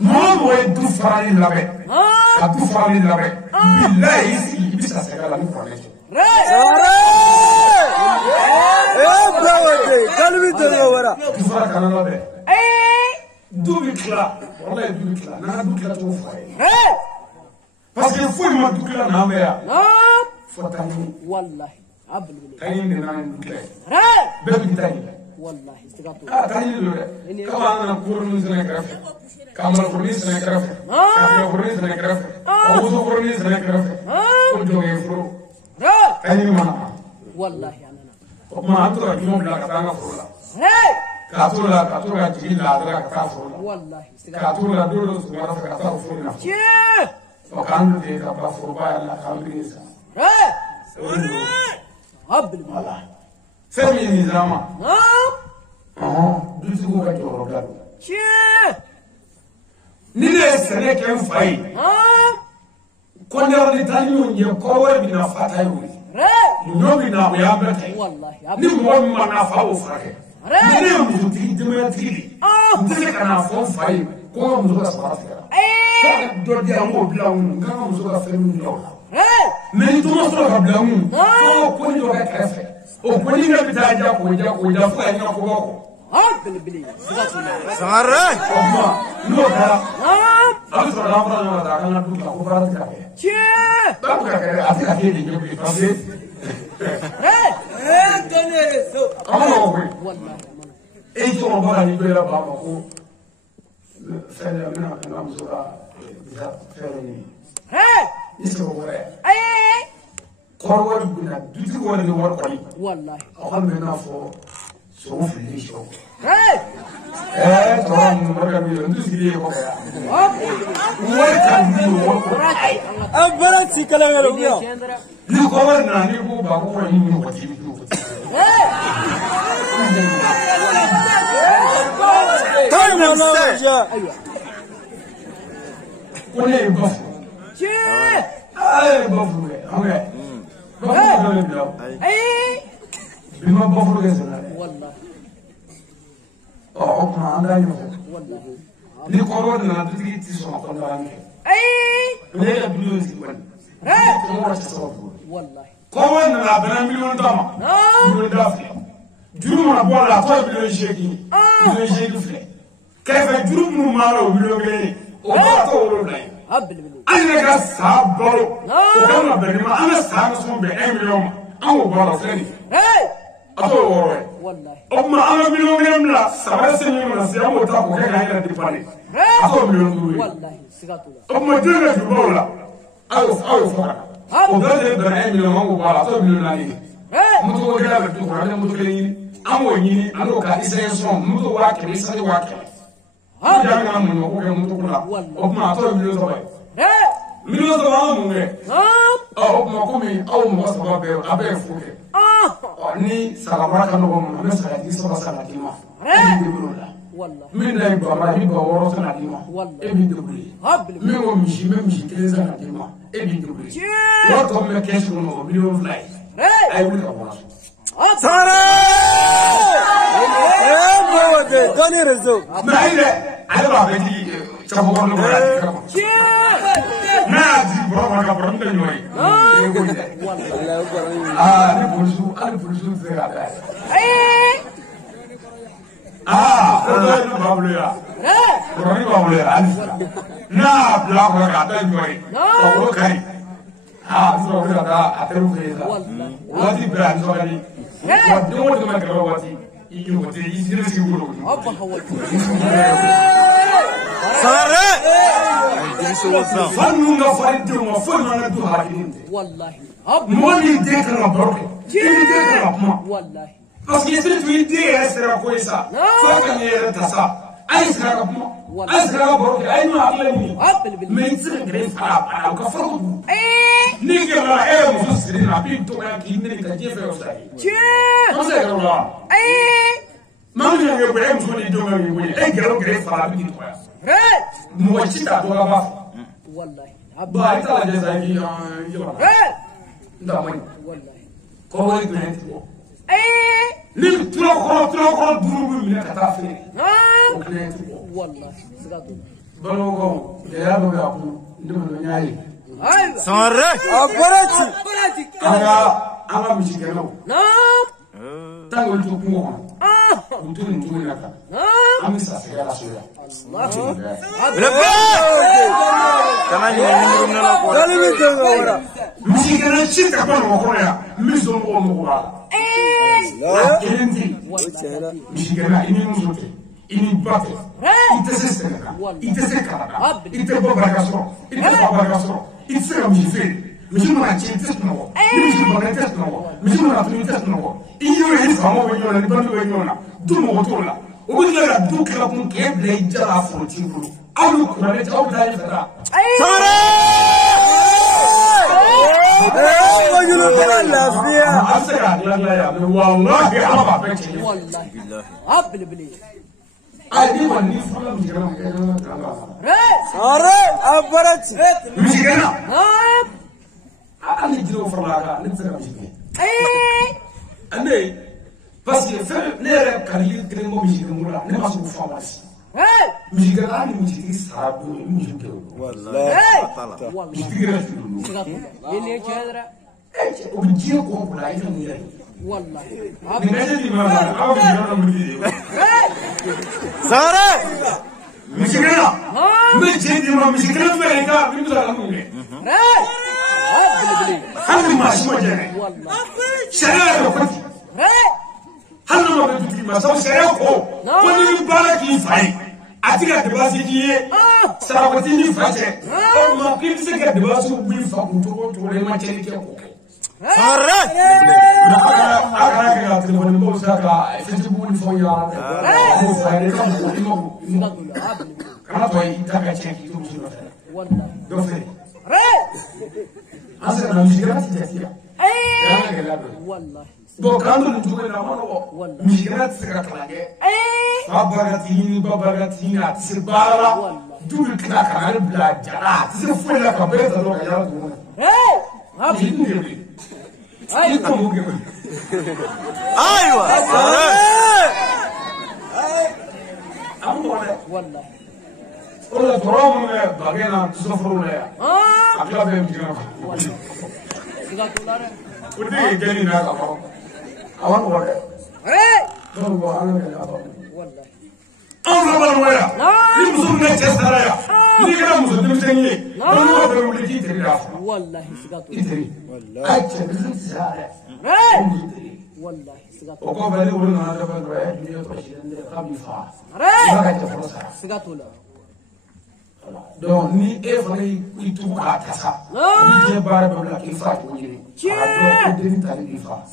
ما هو الدفراني لبى الدفراني لبى بالله يسي بس أسأله من فرنش قلبي تنورا دفران كان لبى دوبكلا والله دوبكلا أنا دوبكلا توفى بس يفوي ما دوبكلا ناميا فتاني والله عبل بلي تاني نام دوبكلا بس تاني والله استقطوا تاني لولا كمان أنا كورن زنكرف كامل كورن زنكرف كامل كورن زنكرف أبوزو كورن زنكرف كل يفرو تاني ما والله يعني أنا ما أنتوا رجيم بلا كتانا فرولا كاتولا جيل لا درا كتانا فرولا والله كاتولا دولو سمارا كتانا فرولا وكان دي كتانا فرولا لا كامبريزا عبل بلي سمي نظاما دوسو كجورو دارو نيلة سنة كم فاي كونيرو نتانيو يكوّر بنا فاتايوي نيوم بنا ويابتاي والله نيوم ما نافعو فاكي نيوم زوجي دمتيلي نتسك نافعو فاي كم زوجة سبارتك دودي أمو بلاون كم زوجة فيلم لولا من توماسو بلاون أو كوني زوجة كرفة أو كوني نبتاجا كوجا فاي نكوكو عبل بلي استقطوا لا سمارة أما لو كذا أبي سؤال أمر أنا ما أنا أقول لك أخبار كذا بقول لك أتي أتي يجيب لي أما والله إيش هو ما هني بيلا بابا فعلا أنا كنا مزورا فعلا يسوع وراء قروة بنا دوتي وراء الوراء قريب والله أخذ منا فو سوف ليش هو هاي ترى مرة بيجي ندوس ليه هو وراء كان بيجي أبرتي كلام يا ليه قبرنا ليه هو بابا وين هو وجيب تاني ولا كله بفر بفر هذا بفر بلا بما بفر كذا والله ما عندنا والله ليه قبرنا تيجي تسمع كلامي ليه بلوز كمان والله قبرنا لا بنا مليون دام مليون دافع جروم أبوه لا توي مليون شيكي فلي كيف جروم مارو مليون غيري وما تقولون عبل بلي أنا كاس سابرو وكان بينما أنا سامسون بأميلهم أو بارو فلني أتوه والله أما أنا مليون لا سامسون من السيام وتاكو كذا هنا ديباني أتوه مليون دولي والله استقطوا لا أما جينا جبولا أو فقط وقال بأميلهم أو بارو أتوه مليون نادي متو كذا بدو كذا متو كذا أمو يني أنا كائسين صوم متو واكل إسحاق واكل جانا من وقوله متو كلا أما أتوه مليون صباي مليون صباي مونغ أو ما كومي أو ما صباي أبي فوكي ni salamara kan ko mo mesa di so sala di ma e bi bulla والله min dai ba ma ni ba woro sana di ma e bi dubli min o mi shi keleza na di ma e bi dubli what come me kesu no million fly ai wuli ka wala سارة بودي تاني رزق ma ile ai ba be di chamo ko no ba na di bro ma ka bro nda nyoy e ko de ni bulsu zera da ko bablu ya Roni bablu ya na bla ko ka da nyoy ko kai so ko da ateru keza wati bra so ali wati mo de ma ka wati iyo wati isire si wuro أبا هو سارة fannu nga faride mo fo na du hakinde والله أبا mo ni de kan baroke ni de kan kuma والله parce que c'est tu idée est sera ko ça so kan yere ta sa ai sera kuma ai sera baroke ai no akla ni عبل بلي men sira gre fara ka farko ni ga la e mo sira na bi to ka ki ni ka je fe o sai ko se ga la ma ni ga be mo ni do ga ni e gre fara bi to ya mo ci ta to ga ba والله ba ita la je sai ki yo هاي nda mai والله Kɔngɔ ye gbɛrɛ tigɛ. Ni tulokɔrɔ duuru bɛ minɛ ka taa feere. O gbɛrɛ tigɛ. Wallahi siga t'o la. Balimaw gɛlɛya dɔ bɛ a kɔnɔ ne ma dɔn n y'a ye. Sangare. Abarati. An ka misigɛnnaw. Tant que olu to kungo kɔnɔ. U to nin cogo in na tan. An bɛ sa sɛgɛ la so yan. Kana ɲinɛ na ko. Dali bɛ jɔ ka wara. Misigɛnna si tɛ bɔ mɔgɔ kɔnɔ yan n bɛ sɔn mɔgɔ mɔgɔ b'a la. A kelen tɛ yen. Misigɛnna i ni muso tɛ i ni ba tɛ i tɛ se sɛnɛ kan i tɛ se kalan kan i tɛ bɔ barika sɔrɔ i tɛ fa barika sɔrɔ i tɛ se ka misi feere misi mana tiɲɛ i tɛ sunɔgɔ ni misi banna i tɛ sunɔgɔ misi mana tunu i tɛ sunɔgɔ i y'o ye ni faamaw bɛ ɲɔgɔn na ni bandiw bɛ ɲɔgɔn na du mɔgɔ t'o la o bɛ tila ka du kɛlɛ kun k'e bila i jala a forotigi bolo aw ni kuranɛ aw bɛ taa ɲɛfɛ taa. Majulu kɛra lafiya. A bɛ se k'a dilan yan mɛ walahi ala b'a bɛɛ cɛ. Wallahi. Belebele. Ayi ni kɔni ni fɔlɔ misigɛnna kɛ ɲɔgɔn na. Sare abarati. Misigɛnna. Hali jiriw farala a kan ne tɛ se ka misi gɛn. Ne parce que fɛn ne yɛrɛ kari kelen bɔ misigɛnko la ne ma se k'o fɔ a ma si. Misigɛnna hali ni misitigi sara don i misi gɛn o. Misitigi yɛrɛ tun don. Siga t'o la. Ye ne tiɲɛ dɛ. O bɛ diɲɛ kɔ bila i ka mun yɛrɛ. Wallahi. Nin lajɛ nin ma aw bɛ yɔrɔ dɔ mili de. Sangare. Misigɛnna. N bɛ cɛ d'i ma misigɛnna fɛ yen ka min bɛ se ka mun kɛ. Belebele. Hali ni maa si ma jɛnɛ. Sariya yɛrɛ ko ten. Hali n'o ma bɛ dutigi ma sabu sariya ko ko n'i bɛ baara k'i fa ye a tɛ ka dépense k'i ye sarako t'i n'i fa cɛ o tuma k'i tɛ se ka dépense b'i fa kun cogo o cogo la i ma cɛnni kɛ k'o kɛ. Sangare. A kana kɛ ka téléphone baw sa ka Facebook ni fɛnw yala dɛ. K'o fa ye ka mɔgɔ i ma kana to i ta ka tiɲɛ k'i to muso nɔfɛ. Dɔ feere. An sera na misigɛnna tɛ jate yan. Y'an ka gɛlɛya dɔ ye. Wallahi. Donc k'an to nin cogo in na a ma nɔgɔ. Misigɛnna tɛ se ka kalan kɛ. Fa barika tɛ ɲini ba barika tɛ ɲini a tɛ se baara la. Du bɛ tila ka ale bila jara a tɛ se foyi la ka bɛɛ ta dɔrɔn ka yala dugu kɔnɔ. Nin de wele. I ka mun kɛ wele. Ayiwa. A ma nɔgɔ dɛ. Wallahi. O de la tɔɔrɔ minnu bɛ bagɛ na sɔforow la yan. A tila bɛɛ misigɛnna kɔnɔ. Siga t'o la dɛ. O de ye gɛnni na ka fɔ. A ma nɔgɔ dɛ. Donc an ka gɛlɛya b'a kɔnɔ. Wallahi. Anw fana b'a nɔgɔya ni muso min cɛ sara yan n'i kɛra muso denmisɛnnin ye balimaw bɛ wuli k'i teri d'a fɔ Wallahi siga t'o i la. teri a cɛ denmisɛnnin tɛ sara dɛ muso teri Wallahi siga t'o o la. kɔfɛ ne wolo nana dɔ fɛ dɔrɔn ni ye kɔlɔsilen tɛ k'a b'i faga i b'a ka cɛ fɔlɔ sara Siga t'o la. donc ni e fana y'i tugu k'a tasa ni diɲɛ baara dɔ la k'i fa cogo ɲini k'a dɔn ko denni tali b'i faga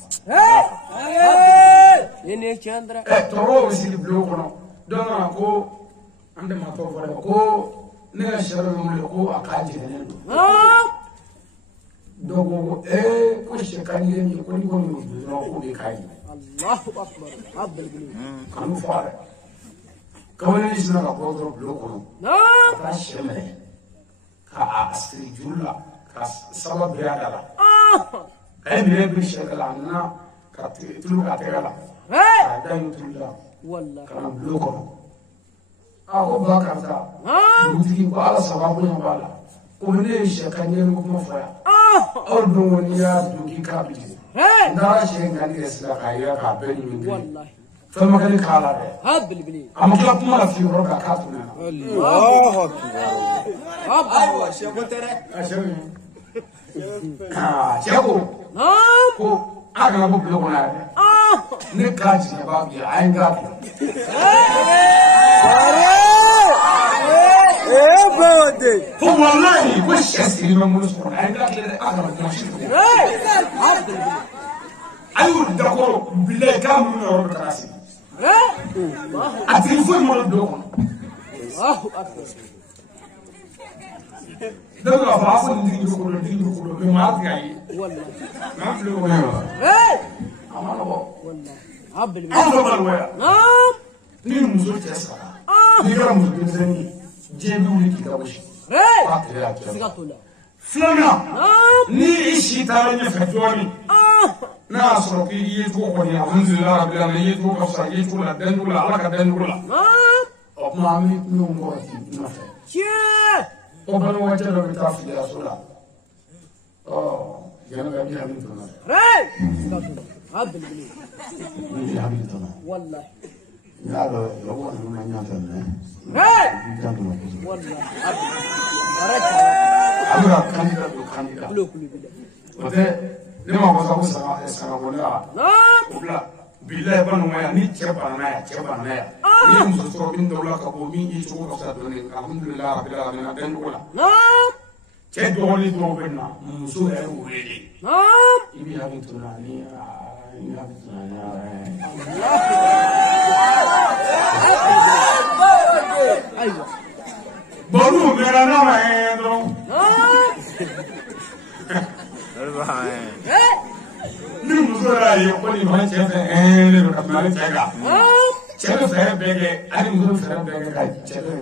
Ye ne tiɲɛ dɛ. tɔɔrɔw bɛ sigi bulon kɔnɔ donc ko an tɛ maa tɔw fɔ dɛ ko ne ka sɛ dɔ bɛ wele ko a k'a jɛngɛnen don donc ko sɛ ka di ye nin ye ko ni kɔni y'o dun dɔrɔn k'o de ka ɲi Allahu akbar. Belebele. kanu fɔ a dɛ kamalen sinna ka bɔ dɔrɔn bulon kɔnɔ ka taa sɛ minɛ k'a siri juru la ka saba biri a da la a ye minɛ biri sɛ da la a nana ka tulu k'a tɛgɛ la k'a da yen tulu la Wallahi. ka na bulon kɔnɔ a ko ba karisa dugutigi ko ala saba bonya b'a la ko ne ye sɛ ka ɲɛni kuma fɔ yan aw don ko n'i y'a dun k'i k'a bi n taara sɛ in ka nɛgɛ sira k'a yira k'a bɛɛ ɲimi kelen Wallahi. fɛn ma kɛ ne k'a la dɛ Belebele. a ma tila kuma la f'i yɔrɔ kan k'a tun na Ayiwa sɛko tɛ dɛ. a sɛ min cɛ ko a kana bɔ bulon kɔnɔ yan dɛ ne k'a jigin b'a bi a ye n k'a kɛ ko walayi ko sɛ siri bɛ n bolo sɔrɔ a ye n k'a kɛ dɛ a kana kuma si fɔ a y'o dakɔrɔ bilayi k'a mun na yɔrɔ dɔ k'a sigi a tigi foyi ma bulon kɔnɔ Allahu akbar. dɔw b'a fɔ a fɔ nin tigi bɛ ko dɔn tigi bɛ ko dɔn mɛ maa tɛ k'a ye Wallahi. maa bulon kɔnɔ yan a ma nɔgɔ Wallahi. Belebele. anw fɛ ma nɔgɔya ni muso cɛ sara n'i kɛra muso denmisɛnnin ye diɲɛ bɛ wuli k'i ka gosi k'a tɛgɛ y'a cɛ Siga t'o la. filanan ni i si taara ɲɛfɛ dɔɔnin n'a sɔrɔ k'i ye cogo kɔni alhamdulilayi rabbil alamin ye cogo ka fisa ye cogo la den cogo la ala ka den cogo la o kuma an bɛ ɲɔgɔn kɔrɔ k'i nɔfɛ o balimakɛ dɔ bɛ taa filiyaso la jɛnɛba i bɛ hakili to n na i bɛ hakili to n na n y'a dɔn lɔgɔ ninnu ma ɲɔgɔn fɛ mɛ i b'i janto n na kosɛbɛ a bɛ ka kandida don kandida o tɛ ne ma fɔ ko saga bɔnɛ o bila bilayi balimaya ni cɛ banana yan cɛ banana yan ni ye muso sɔrɔ min dɔw la ka bɔ min y'i cogo ka fisa dɔɔni alhamdulilayi rabbil alamin a bɛ n cogo la cɛ dɔgɔnin dɔw bɛ na muso yɛrɛ wele i b'i hakili to n na ni i hakili to n na bɔn n'u mɛnna n'a ma ye dɔrɔn ni muso y'a ye ko nin fana cɛ fɛ ne bɛ ka tɛmɛ ale cɛ kan cɛ bɛ fɛɛrɛ bɛɛ kɛ ani muso bɛ fɛɛrɛ bɛɛ kɛ ka cɛ bɛ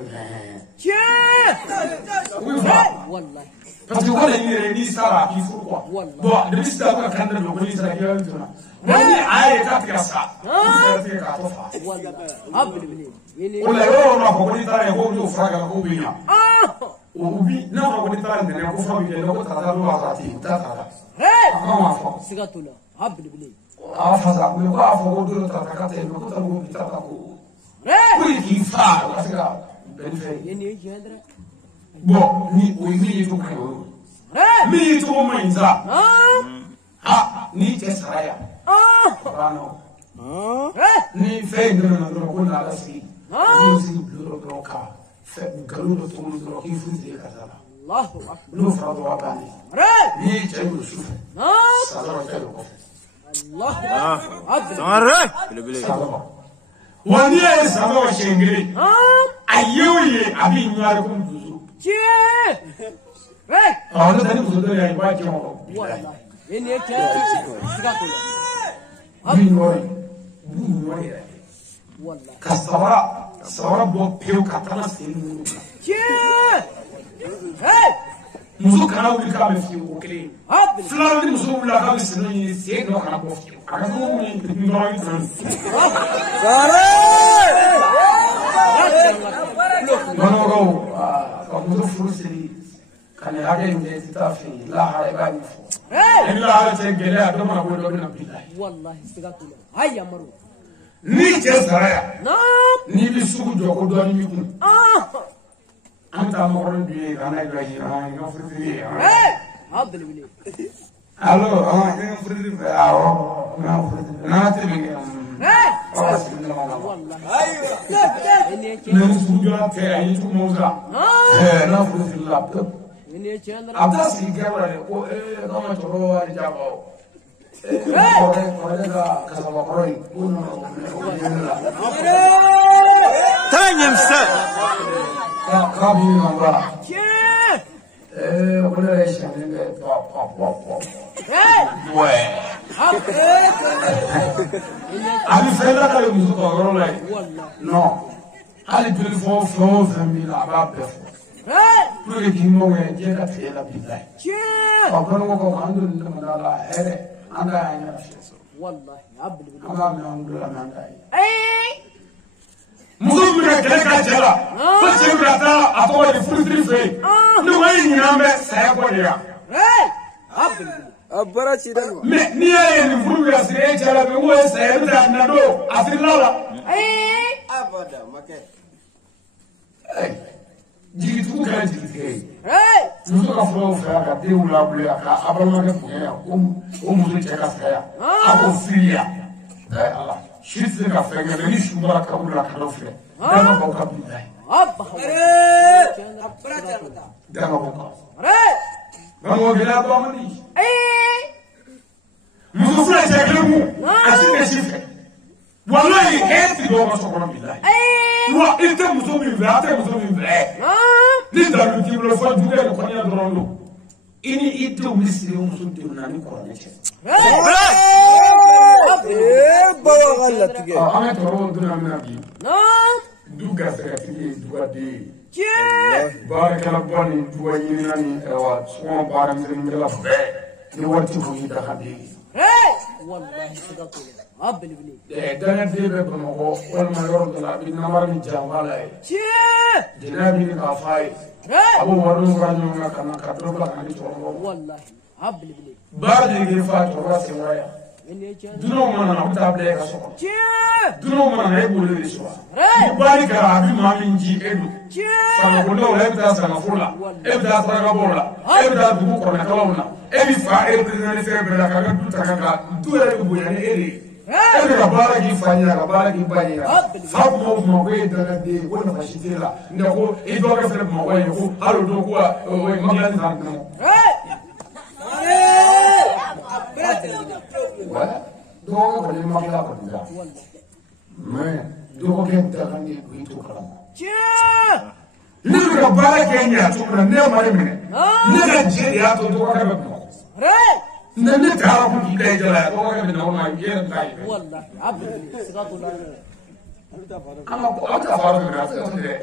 parce que wala yɛrɛ n'i sara i furu quoi bon depuis sisan ko ka kan dɛ ko n'i sara k'i hakili to n na bon ni a ye k'a tigɛ sa fɛɛrɛ tigɛ k'a tɔ fa o la yɔrɔ o yɔrɔ fɔ ko n'i taara yen ko n'o fura kɛra k'o bɛ ɲa o bi n'a fɔra ko n'i taara ntɛnɛn ko fura bɛ kɛ ko tata dɔ b'a sɔrɔ a tɛ yen t'a tata a kan k'a fɔ a fasa mais ko a fɔ ko dɔ tata ka tɛ yen ko tata ko bi tata ko pour k'i fa o ka se ka bɛn ni fɛn ye bon ni o ye min ye cogo ka ɲi o ye min ye cogo man ɲi sa n'i cɛ sara yan banna ni fɛn in dɛmɛ na dɔrɔn ko n'ala sigi n'u sigi bulon dɔrɔn ka nkalon dɔ tɔgɔ dɔrɔn k'i furu tigɛ ka taa la n'o fara dɔrɔn a bannen n'i ye cɛ don su fɛ sadɔrɔ cɛ don kɔfɛ sadɔrɔ wa n'i ye sadɔrɔ siɲɛ kelen a ye o ye a b'i ɲari ko dusu n'o tɛ ni muso dɔ y'a ye i b'a jɛ o b'i ɲɔri yɛrɛ ka sabara bɔ pewu ka taa sen ninnu muso kana wuli k'a bɛ fiyewu o kelen filanan ni muso wulila k'a bɛ sen ɲini sen dɔ kana bɔ fiyewu a ka jugu ni nɔrɔ in fɛn bamananw ka muso furu siri ka nin hakɛ in kɛ i tɛ taa fɛ yen lahara i b'a ɲɛfɔ ni lahara cɛ gɛlɛya dɔ mana bɔ dɔ bɛna bi la ni cɛ sara yan n'i bɛ sugu jɔ ko dɔɔnin b'i kun an bɛ taa mɔgɔnin dun ye ka n'a jira i ka furusiri ye alo i ka furusiri fɛ awɔ n ka furusiri n'an ka tɛmɛ kɛ aw sigi ɲɔgɔn kan ni sugu jɔla tɛ a ye cogo mɔw sa n'a furusiri la pewu a bɛ taa sigi kɛ wɛrɛ de ko k'an ka cɛkɔrɔba wari jaba o kɔrɔkɛ ka kasabakɔrɔ in ko nɔnɔ la taa ɲɛmisa k'a b'i ɲɔgɔn ba ko ne yɛrɛ siɲɛlen kɛ a bɛ fɛn da k'ale muso ka yɔrɔ la yen non hali joli fɛn o fɛn b'i la a b'a bɛɛ fɔ pour que k'i mɔgɔ ye diɲɛ ka tigɛ la bi la ye banikɔkaw an donni damada la hɛrɛ an da y'an yɛrɛ fiyɛ sɔrɔ an b'a mɛn an kulo la mɛ an t'a ye muso min bɛ kɛlɛ ka cɛ la ko cɛ bɛ ka taa a tɔgɔ de furusiri fɛ yen ne ko e ɲinan bɛ saya kɔ de yan a baara ci dɛ mɛ n'i y'a ye nin furu bɛ ka siri e cɛ la bi ko ye saya bɛ taa na don a sirila la abada makɛ jigitigiw kɛra jigitigɛ ye muso ka furaw fɛ yan ka denw labule yan ka a balimakɛ bonya yan o muso cɛ ka fɛ yan a ko fili yan ala si tɛ se ka fɛn kɛ ni su bɔra kaburu la ka dɔ filɛ danga baw ka bila ye danga baw ka bango gɛlɛya ba man di muso fila cɛ kelen kun a si tɛ si fɛ walayi e ti dɔw ka so kɔnɔ bila ye wa i tɛ muso min fɛ a tɛ muso min fɛ ni dalu t'i bolo fɔ juguya ni kɔnɔya dɔrɔn don i ni i denw bɛ siri muso denw na ni kɔrɔlen cɛ bawa ka latigɛ an bɛ cɛkɔrɔbaw donna min na bi du garisɛgɛtigi ye dugaden ye baarakɛla ba ni duga ɲinina ni sɔngɔ baara misɛnninkɛla bɛɛ ni wari tɛ fo i dagaden ye والله سقطوا عبل بني دنا ديبه بمقو والما يرد لا بنمر من جاماله شيخ جنابي كافاي ابو ورن رانو كان كدرب كان والله عبل بني بعد يفات راس ويا دنو ما انا بتابله كسو دنو ما انا يقول لي شو يبارك ابي ما من جي ادو فانا ولا ابدا سنفولا ابدا ترغبولا ابدا بوكو كلامنا ابي فاعل بدنا نسير بلا كذا تكذا دوله بويا ادي ابي بارك يفانيا بارك يبانيا فابو موغي دغدي ولا فاشيتيلا ندكو ايدو كفر موغي يكو هالو دوكو مغلان زانو ولا دوغا بني مغلا بندا ما دوغا كنت غني كويتو كلام نيجا بارك يا تشوفنا نيما يمني نيجا جيري يا تو دوغا كبم نن تعرفوا كده جلا دوغا كبم نورما يير تاي والله عبد سقطوا اما اتا فارغ من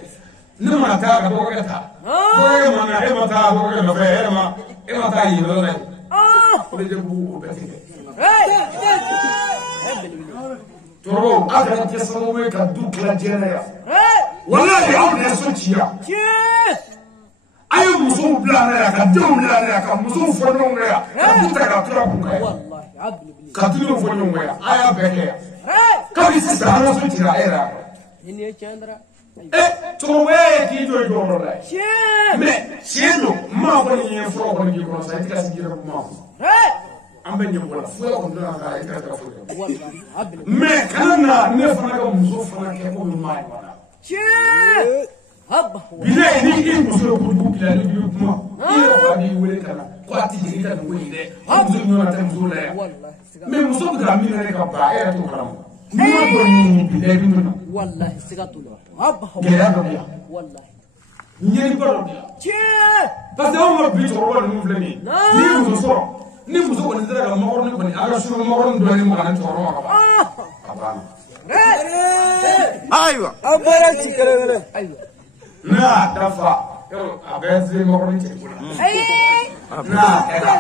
نما تا دوغا تا دوغا ما اما تا دوغا ما فيرما اما تا يلو بجبو بتيجي ترو أكره تسموه كدو كلا جنايا والله يعود يسوتيا أي مسوم بلانا كدو بلانا كمسوم فنون يا كدو تكاترا بوكا والله عبد بني كدو فنون يا أيا بكيا كابي سيسانا سوتيا إيرا إني كندرا ترو كيدو يدورنا شيلو ما بني يفرو بني يكون سايتك سجيرة ما ambe nyambola fuya ko ndana ka ita ta fuya wallahi abel me kana ne fana ka muso fana ke ko mai wala che habba bile ni in muso ko du bila ni bi kuma ira fa di wele kana ko ati jiri ta ngoni de muso nyona ta muso la wallahi me muso da mi ne ka ba era to karam ni ma do ni bile bi no wallahi sigatu habba gera do ya wallahi nyeri ko do ya che parce que on ma bi to wala nu vle ni muso ni muso ko ndira ga mawor ni ko ni aga sunu mawor ndo ni mo kana toro ma ba abana aywa abara chikelele aywa na dafa yo abezi mawor ni chekula na eda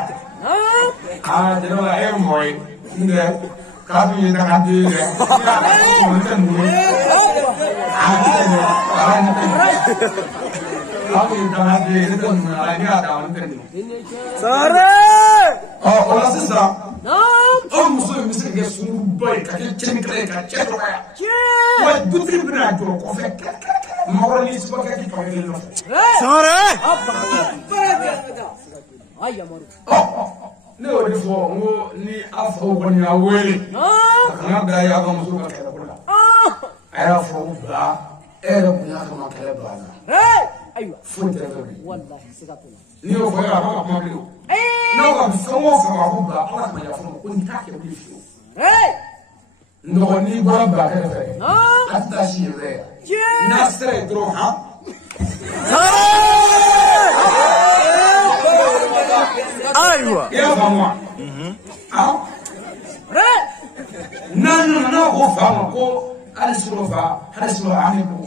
jeno la e moy nde ka bi na ka di re ko ni tan ni Sare! Oh, hola sisa. Oh, muso misi ke suru boy ka chen kre ka chen roya. Wa dutri bina joro ko fe. Mawro ni sibo ka ki ko ni no. Sare! ay amaru Oh, ne o di fo ngo ni afo ko ni aweli. Ka ga ya ga muso ka kala kula. Aya fo ba. Era ko ya ka kala ba. aywa Fonte ga. wallahi sigatu Ni o fo ya ba ma bilu. No ka somo fo ma bu ba ala ma ya fo ko ni ka ke bi fo. No ni ba ba ka fe. Hatta shi re. Na sere dro ha. Sare! aywa Ya ba mo. Ah. Na ko fa ko alisro fa alisro ani ko.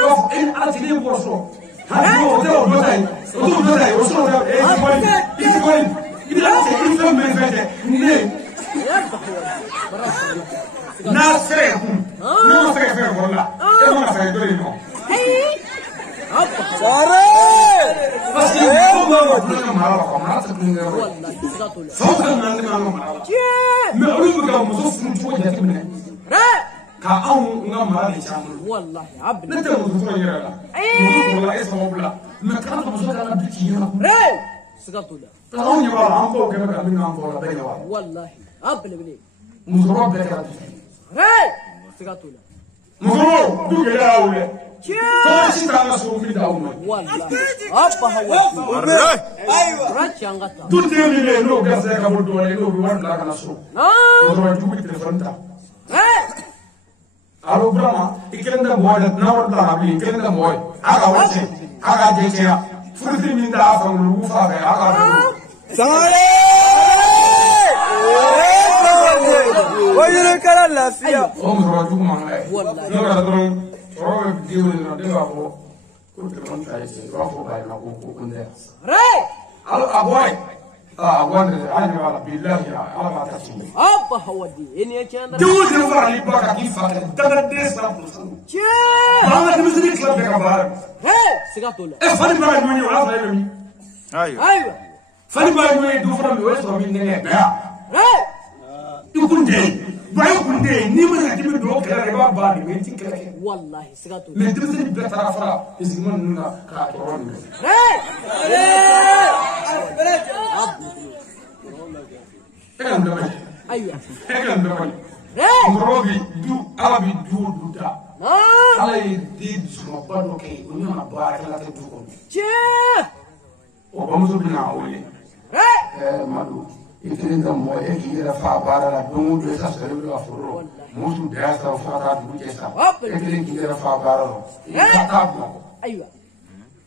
Yo in atini ko so. Hadi o de o do dai. O do dai o so da e ko ni. Ila se ifo me fete. Ne. Na sere. No fe fe wala. E mo na fe do ni no. Sare! Parce que ko mara ko mara ta ni ro. wallahi sigatu Sauka nan ma no mara. Me olu ga mo so fu to ya timne. Ka an nga mara ni chamu. wallahi abel Ne te mo so yera la. Mo so la esa mo bla. Me ka mo so ka bi ki na. sigatu Ta on ni wala an ko ke ka mi na ko la be wala. wallahi abel bini Mo so ba be ka bi. sigatu Mo so du ke ya wule. To shi ta na so mi da umma. wallahi abba hawa Arre! rachangata Tu te mi le no ga se ka bo do le no bi wa la ka na so. Mo so ju bi telefon ta. Alo brama ikenda moy da na war da bi ikenda moy aga wace aga je ce ya furti min da afa lu fa ga aga Sare! Oye kala lafiya. o mo ro ju ma ngai Wallahi. no ga don ro di wuri no de ba ko ko te mon ta ise ro ko ba na ko ko kunde alo aboy wanda ani wala billahi ala ma ta tumi abba hawadi ene chandra du du fara li baka ki fa daga des na che ba ma muslim club ka bar hey sigatola e fani ba ni wala fa mi aywa fani ba ni du fara mi waso mi ne ba hey ikunde bayo kunde ni ma dimi do kala ba ba ni ti kala wallahi sigatola me dimi ni bla tara fara isman nuna ka to ron hey aywa Mrobi du arabi du da ala di suma bado ke unyama baraka la du ko che o bamuso bina ole madu ikirinda mo e kira fa bara la du do sa sare la furo musu da sa fa ta du ke sa ikirin kira fa bara lo ta ko aywa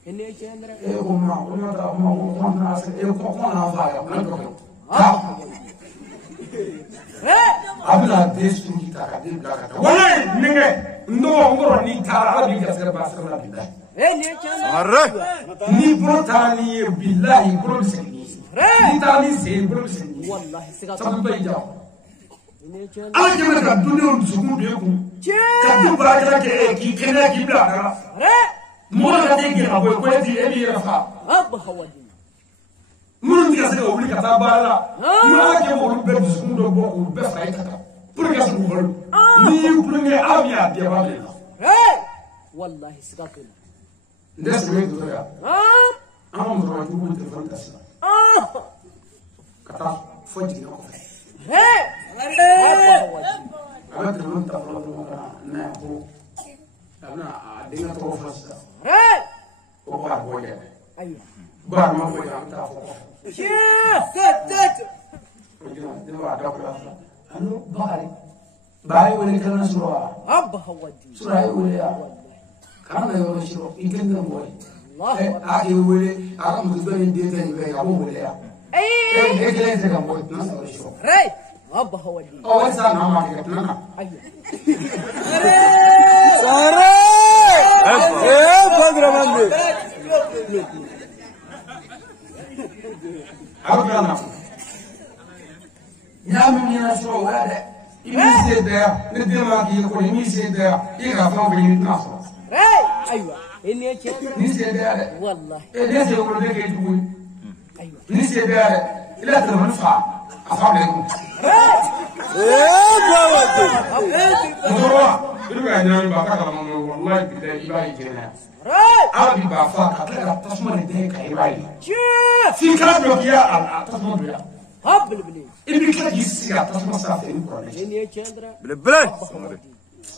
ene chandra uma da uma na se ko na fa ya na ko abla desu kita kadin ka wala ninge ndo ngoro ni tara abi ka sera ba sera billah ene chandra Arre. ni brotani billahi bro sini ni tani se bro sini wallahi sigatola sabu bay jaw ene chandra ala jema ka dunyo sugu be ku che ka du ba ka ke ki kena ki bla dara mo ka de ki abo ko ti e bi rafa abba hawadi mun diga se o wuli ka ta bala ma ke mo be sugu do bo ko be fa ita pour que sugu hol ni ku ne amia de ba le wallahi sigatola ndes me do ya am mo do ko telefon ta sa kata fonti ko abba hawadi ala telefon ta folo do na ko ana dinga to fasta ko ba ko ya aywa ba ma ko ya ta fo che dina ba da ko anu bari bai woni kana sura abba hawadi sura ai woni ya kana yo shiro ingenda mo Allah a ke wole a mu do ni de tan be ya mo wole ya e ke le se ka mo na so shiro abba hawadi o wa sa na ma ke na aywa Sare! Padre mande. Abana nyami ni na so wa de imi se de ne de ma ki ko imi se de e ka fa bi na so aywa ene chandra ni se de wallahi e de se ko de ke du aywa ni se de ila de man fa afa de ko Bawade. Moroa iru ga nyami ba ka kala mo wallahi bi de ibai jena abi ba fa ka ka tasma ne de ka ibai che fi ka do ya al tasma do ya abba bili ibi ka gisi ya tasma sa fe ko ne ene chandra Bile bile.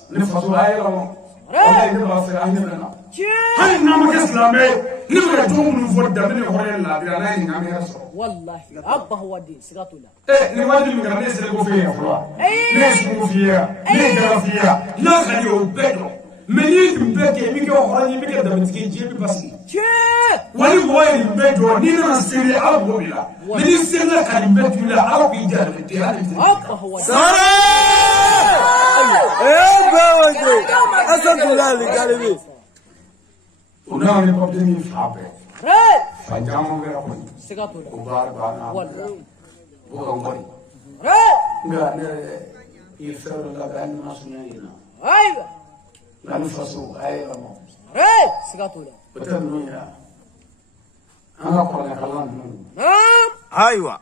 ne fa so ay lo wallahi de ba fa ay na che hali na ma islame ni ma to mun fo da ne hore la dira na ni ngam ya so wallahi abba hawadi sigatola ni wadi mi ga ne se ko fe ya fo ne se ko fe ya ne ga fe ya na ga yo bedo me ni mbe ke mi ke hore ni mi ke da mi ke je bi basi che wali boy ni bedo ni na sere abo bila me ni se na ka ni bedo la abo bi da me te hali abba hawadi Bawade. Asantulali galibi. una ne ko de mi fa be fa jamo be ko sigatola ko bar ba na wallahi ko ko ngori nga ne il fero la gan na sunya ina aywa la ni faso ay mo sigatola betul ni ya anga ko la kalan Aywa.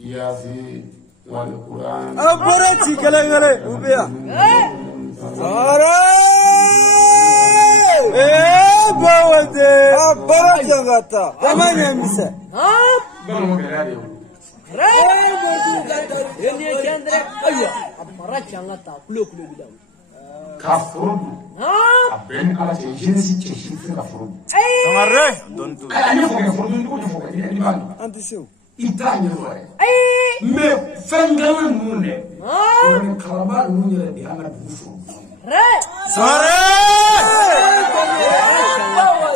ya fi wal qur'an Abarati kalangale ubia. Sare! Bawade. Abarati ngata. Tamanya mise. ban mo be ya de ene chandra aywa abara changata kulo bidaw ka furu aben ala ce jinsi ce shi ka furu Arre. Don't do. ay ni fo ke furu ni ko fo ke ni ban Antiseu. ita ni fo me fengala nune ko kalaba nune de ala du fo Sare.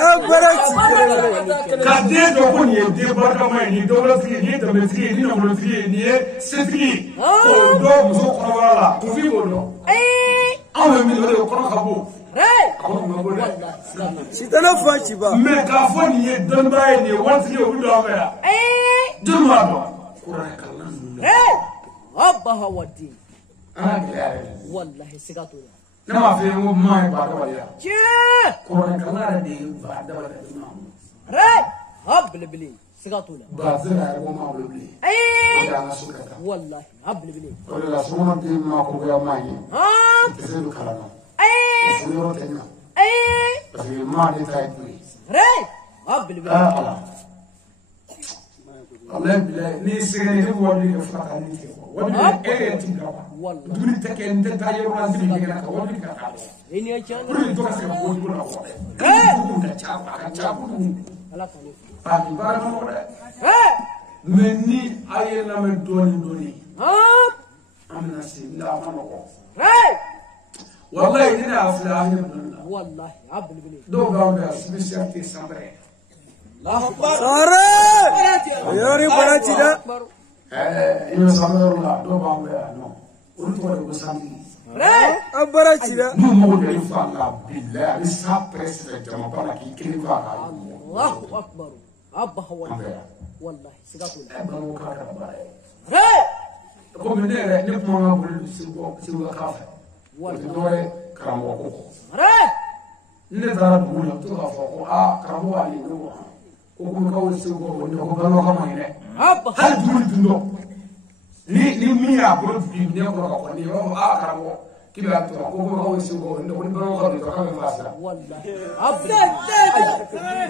Abarati kalangale. ka de do ko ni de barka mai ni do la fi ni da me fi ni na ko fi ni se fi ko do mo ko wala ko fi ko do awe mi do ko ka bo ko mo bo de Sitana fanchi ba. me ka fo ni don baye ni wanti o do ba ya جمعة قرآن كلام أبها ودين أنا كذا والله سكاتولا نما في يوم ما يبغى ولا شيء قرآن كلام دي بعد ولا ري هبل بلي سكاتولا بعدنا يوم ما بلي ولا أنا سكتا والله هبل بلي ولا سوون دي ما كوجا ماي تسير كلامه تسير تنا بس ما دي تايتني ري هبل بلي الله بلا نيسيني هو اللي يفرق عليك ولا ايه تبغى والله دون تكين تتاير راسي بينك ولا كذا إني أشان كل دوك سيقول ولا هو لا تاني فاني بارم ولا مني أينا من دوني أمنا سيدنا فنوكو والله إذا أفلاه والله هبل بلي دو بابا سبيسيالتي سامري Sare! Yori barachida. إنه سامر الله دو بابا نو قلت ولا بسامي Abarachida. نو يفعل الله بالله لسه بريسيدنت جماعة بالك يكلم فاعل الله أكبر أبها ودين والله سكاتولا أبغى كذا ري كم من ده نبغى نقول سوى كافة والله كلام وقوق ري نزار نقول تقول فوق كلام وعلي نقول وكم كون سوى ونقول كلام كمان هنا أبها هل تقول تنو لي مية أقول في الدنيا كلها كوني كلام كيف أنتوا وكم كون سوى ونقول كلام كلام فاسد والله أبدا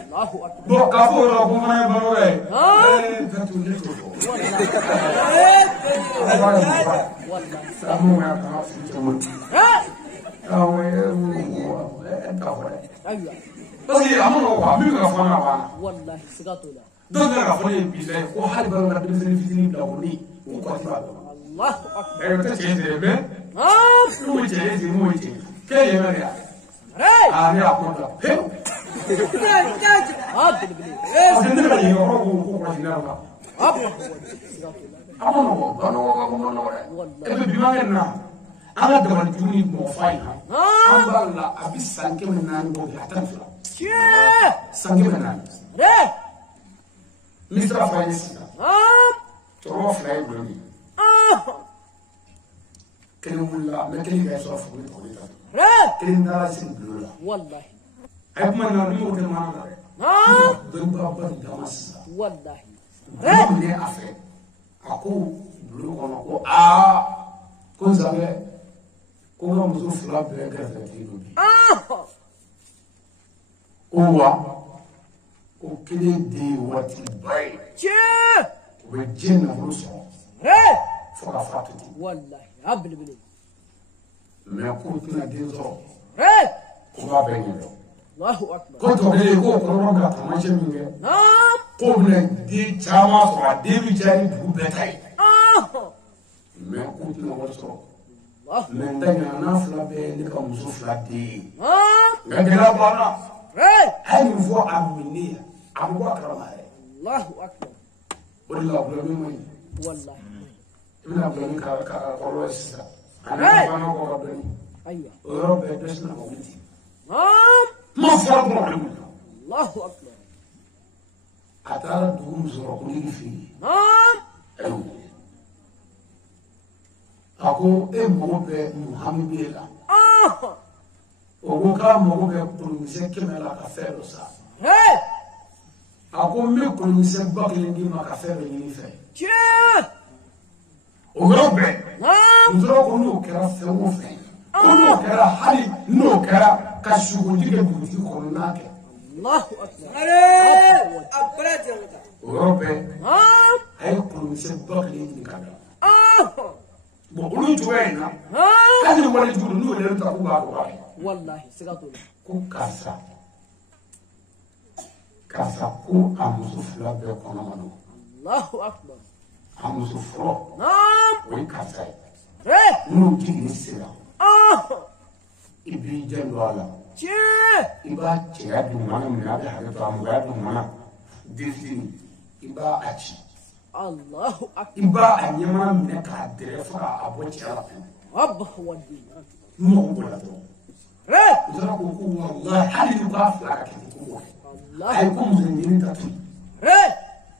الله أكبر بو كافور أبو ما يبغى تقول والله سامو ما يعرف أيوة بس أمانة هو مين كفانا وانا والله سكاتولا دون كفانا بيجي وحال برونا بنزل في سنين لوني وقتي الله أكبر أيوة تجهز به مو تجهز مو تجهز كي يمري ري أنا أقول لك هبل بلي أنا اللي يروح وقتنا أبها أمانة هو أنا هو إذا بيمارنا أنا دبل جوني موفاينا أنا لا أبي سانكي من نان بودي أتنفلا شيء سانكي من نان ري مستر فايسنا تروح لا يبغوني كلمة لا ما كلمة يسوف بقولي ري كلمة لا سنبلولا والله أبما نرمو كمان دنبا بدمس والله ري من أفريقيا أكو بلو كنا كون زمان كون مزوف لا بيجا تيجي هو وكلي دي واتي باي شيء وجينا بروسو ري فرافاتي والله هبل بلي ما كنا ديزو ري كما بيني الله أكبر كنت بقولي كو كورونا تماشي مني كوبنا دي جاما سوا دي بيجاري بوبتاي ما كنا ورسو الله من دنيا نافلا بيني كمزوف لا دي غدلا بانا ري هل يفو أمنية أبو بكر ماي الله أكبر ولا أبلغي ماي والله ابن أبلغي كروس أنا أنا كروبني أيوة ورب يدرسنا مولتي نعم ما فرق معلومة الله أكبر أتارا دوم زرقني فيه نعم أكو إمه محمد بيلا وكا مغو بروميسي كملا كافيرو سا ري أكو مي بروميسي باكلينغي ما كافيرو ينفع شيء ورب نعم نزرق نو كرا فوفي كنو كرا حالي نو كرا كشغل ديك بوتي كوناك الله أكبر ورب نعم أي بروميسي باكلينغي كذا بقولوا جوينا نعم هذا هو اللي يقولوا نو اللي تقول بعده والله سكاتولا ko kasa ko amuso fila bɛɛ kɔnɔma don الله أكبر amuso fɔlɔ نعم o ye karisa ye ري n'o jigini sera i b'i janto a la شيء i b'a cɛya dugumana minɛ a bɛ hakɛ to a mɔgɔya dugumana denfitini i b'a a ci الله i أكبر b'a a ɲɛmana minɛ k'a dɛrɛ fo k'a bɔ cɛya la fɛnɛ أبها ودين n'o bɔra dɔrɔn ري u taara ko walahi hali ni k'a fila ka kɛ ten ko الله a ye ko muso ɲini ta to yen ري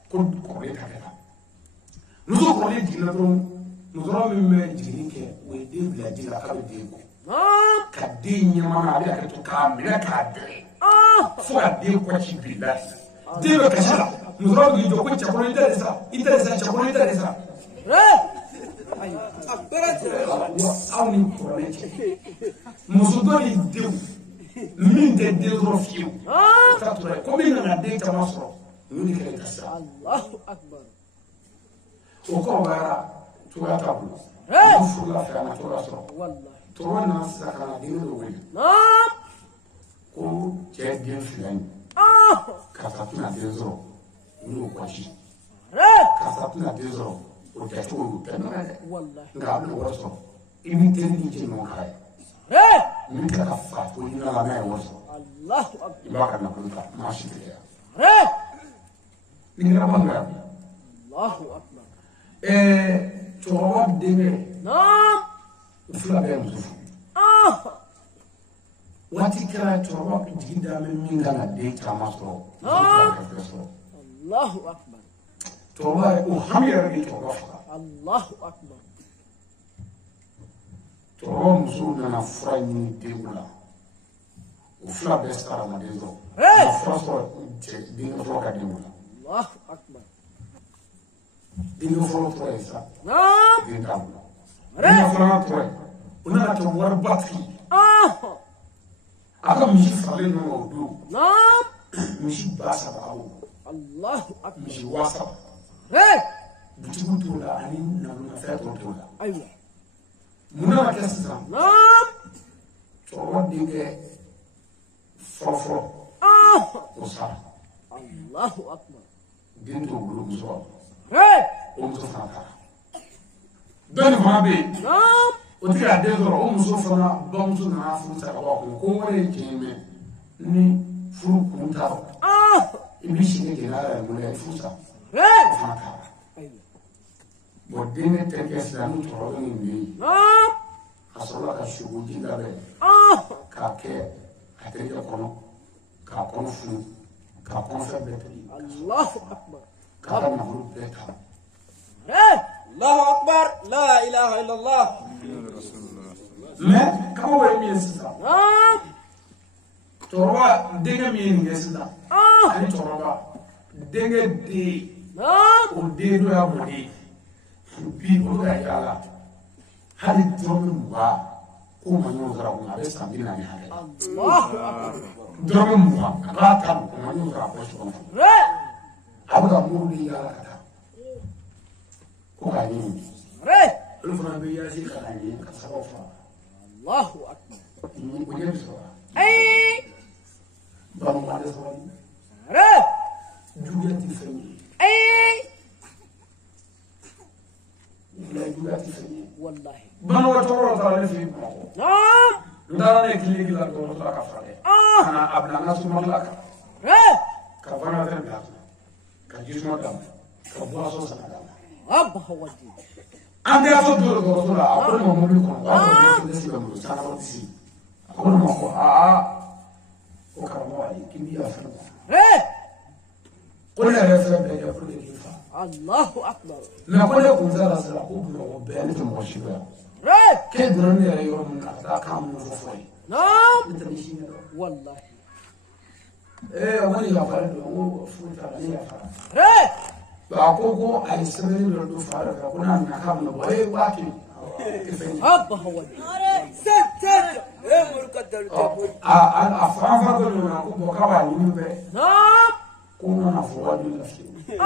ko kɔrɔlen ka kɛ la Nous avons dit que nous avons même dit que nous devons dire la vérité. Kadin yamana ali akato kamera kadre. Faut dire quoi qui bilas. Dire que ça. Nous avons dit que chakolo interesa chakolo interesa. Awni problème. Musudoni deu. Minde deu fio. Tatura combina na data masro. Nuni kale ça. Allahu akbar. Okobara tuwa tabu. Fulla fa na tuwa so. Wallahi. Torona sakana dingo wele. Ko je bien filani. Kasatuna dezo. Ulu kwashi. Kasatuna dezo. O jato o penale. Wallahi. Ngablo woso. Imite ni je no kai. Mika ka fa ko ina la me woso. Allahu akbar. Ibaka na kunta mashi ya. Ningra banga. Allahu akbar. Toroba deme. Ufula bɛ muso waati kɛra cɛkɔrɔba jigi da bɛ min kan ka den caman sɔrɔ Allahu akbar. Cɛkɔrɔba o hami yɛrɛ de cɛkɔrɔba faga Allahu akbar. cɛkɔrɔba muso nana fura ɲini denw la o fila bɛɛ sara adamaden sɔrɔ ka fura sɔrɔ denkɛ fɔlɔ ka denw la Allahu akbar. denkɛ fɔlɔ tora yen sa den t'a bolo denkɛ filanan tora yen o nana kɛ wari ba tigi a ka misi faralen ɲɔgɔn kan o don misi 3000 a bolo Allahu akbar. misi 3000 butigiw t'o la ani nanfɛn tɔw t'o la Ayiwa. mun nana kɛ sisan cɛkɔrɔba denkɛ fɔlɔfɔlɔ o sara Allahu akbar. den t'o bolo muso b'a bolo o muso fana taara dɔnni fana bɛ yen o tɛ ka den sɔrɔ o muso fana bamuso nana furu sa ka bɔ a kɔnɔ ko wari ye tiɲɛ mɛn ni furu kun t'a rɔ i b'i sigi kɛ n'a yɛrɛ bolo ye furu sa o fana taara bon denkɛ terikɛ sisan n'o cɛkɔrɔba min bɛ yen a sɔrɔla ka sogoji labɛn k'a kɛ a terikɛ kɔnɔ k'a kɔnɔ funu k'a kɔnɔfɛn bɛɛ tobi Allahu akbar. k'a ka nafolo bɛɛ ta Allahu akbar. La ilaha illallah. mais kaba wɛrɛ min ye sisan cɛkɔrɔba denkɛ min ye nin kɛ sisan ani cɛkɔrɔba denkɛ den o den dɔ y'a mɔden bi o bɛ ka yaala hali dɔrɔmɛ 20 ko ma ɲɔgɔn sɔrɔ a kun a bɛ san 40 hakɛ Allahu akbar. dɔrɔmɛ 20 a b'a ta o ma ɲɔgɔn sɔrɔ a poche kɔnɔ a bɛ ka mobili yaala ka taa ko k'a ɲini olu fana bɛ yaasi ka na ɲini ka sababu faga Allahu akbar. o ɲɛ bɛ sɔrɔ bamuba de sabali juguya ti fɛn ye juguya ti fɛn ye Wallahi. banabagatɔ dɔ taara ne fɛ yen Bamakɔ n taara ne kiliniki la dɔgɔtɔrɔso la ka furakɛ ka na a bila n ka sumaila kan ka vanadɛr bila a kunna ka jisuma d'a ma ka boisson san ka d'a ma Abba wadi. an tɛ yaso don dɔgɔtɔrɔso la a ko ne ma mobili kɔnɔ o y'a sɔrɔ ne tɛ se ka bolo sanfɛ tɛ se a ko ne ma ko ko karamɔgɔ ayi k'i b'i yafa ne ma ko ne yɛrɛ fɛn bɛɛ kɛ pour que k'i fa Allahu akbar. mais ko ne kun sera sisan ko Bamakɔ bɛɛ ne tɛ mɔgɔ si dɔn k'e donna ne yɛrɛ yɔrɔ min na ka taa kan minnu fɔ fɔ ye ne tɛ ni si ɲɛ dɔn Wallahi. ko ne yafalen don ko foyi t'a la ne yafara a ko a ye sɛbɛnni dɔ don fa yɛrɛ fɛ ko n'a nana k'a bɛna bɔ e waa kelen tɛ fɛn ye Abba wadi. a fa ko ɲɔgɔn na ko bɔn k'a b'a ɲini bɛɛ ko n kana fɔ wajuli la fiyewu n k'a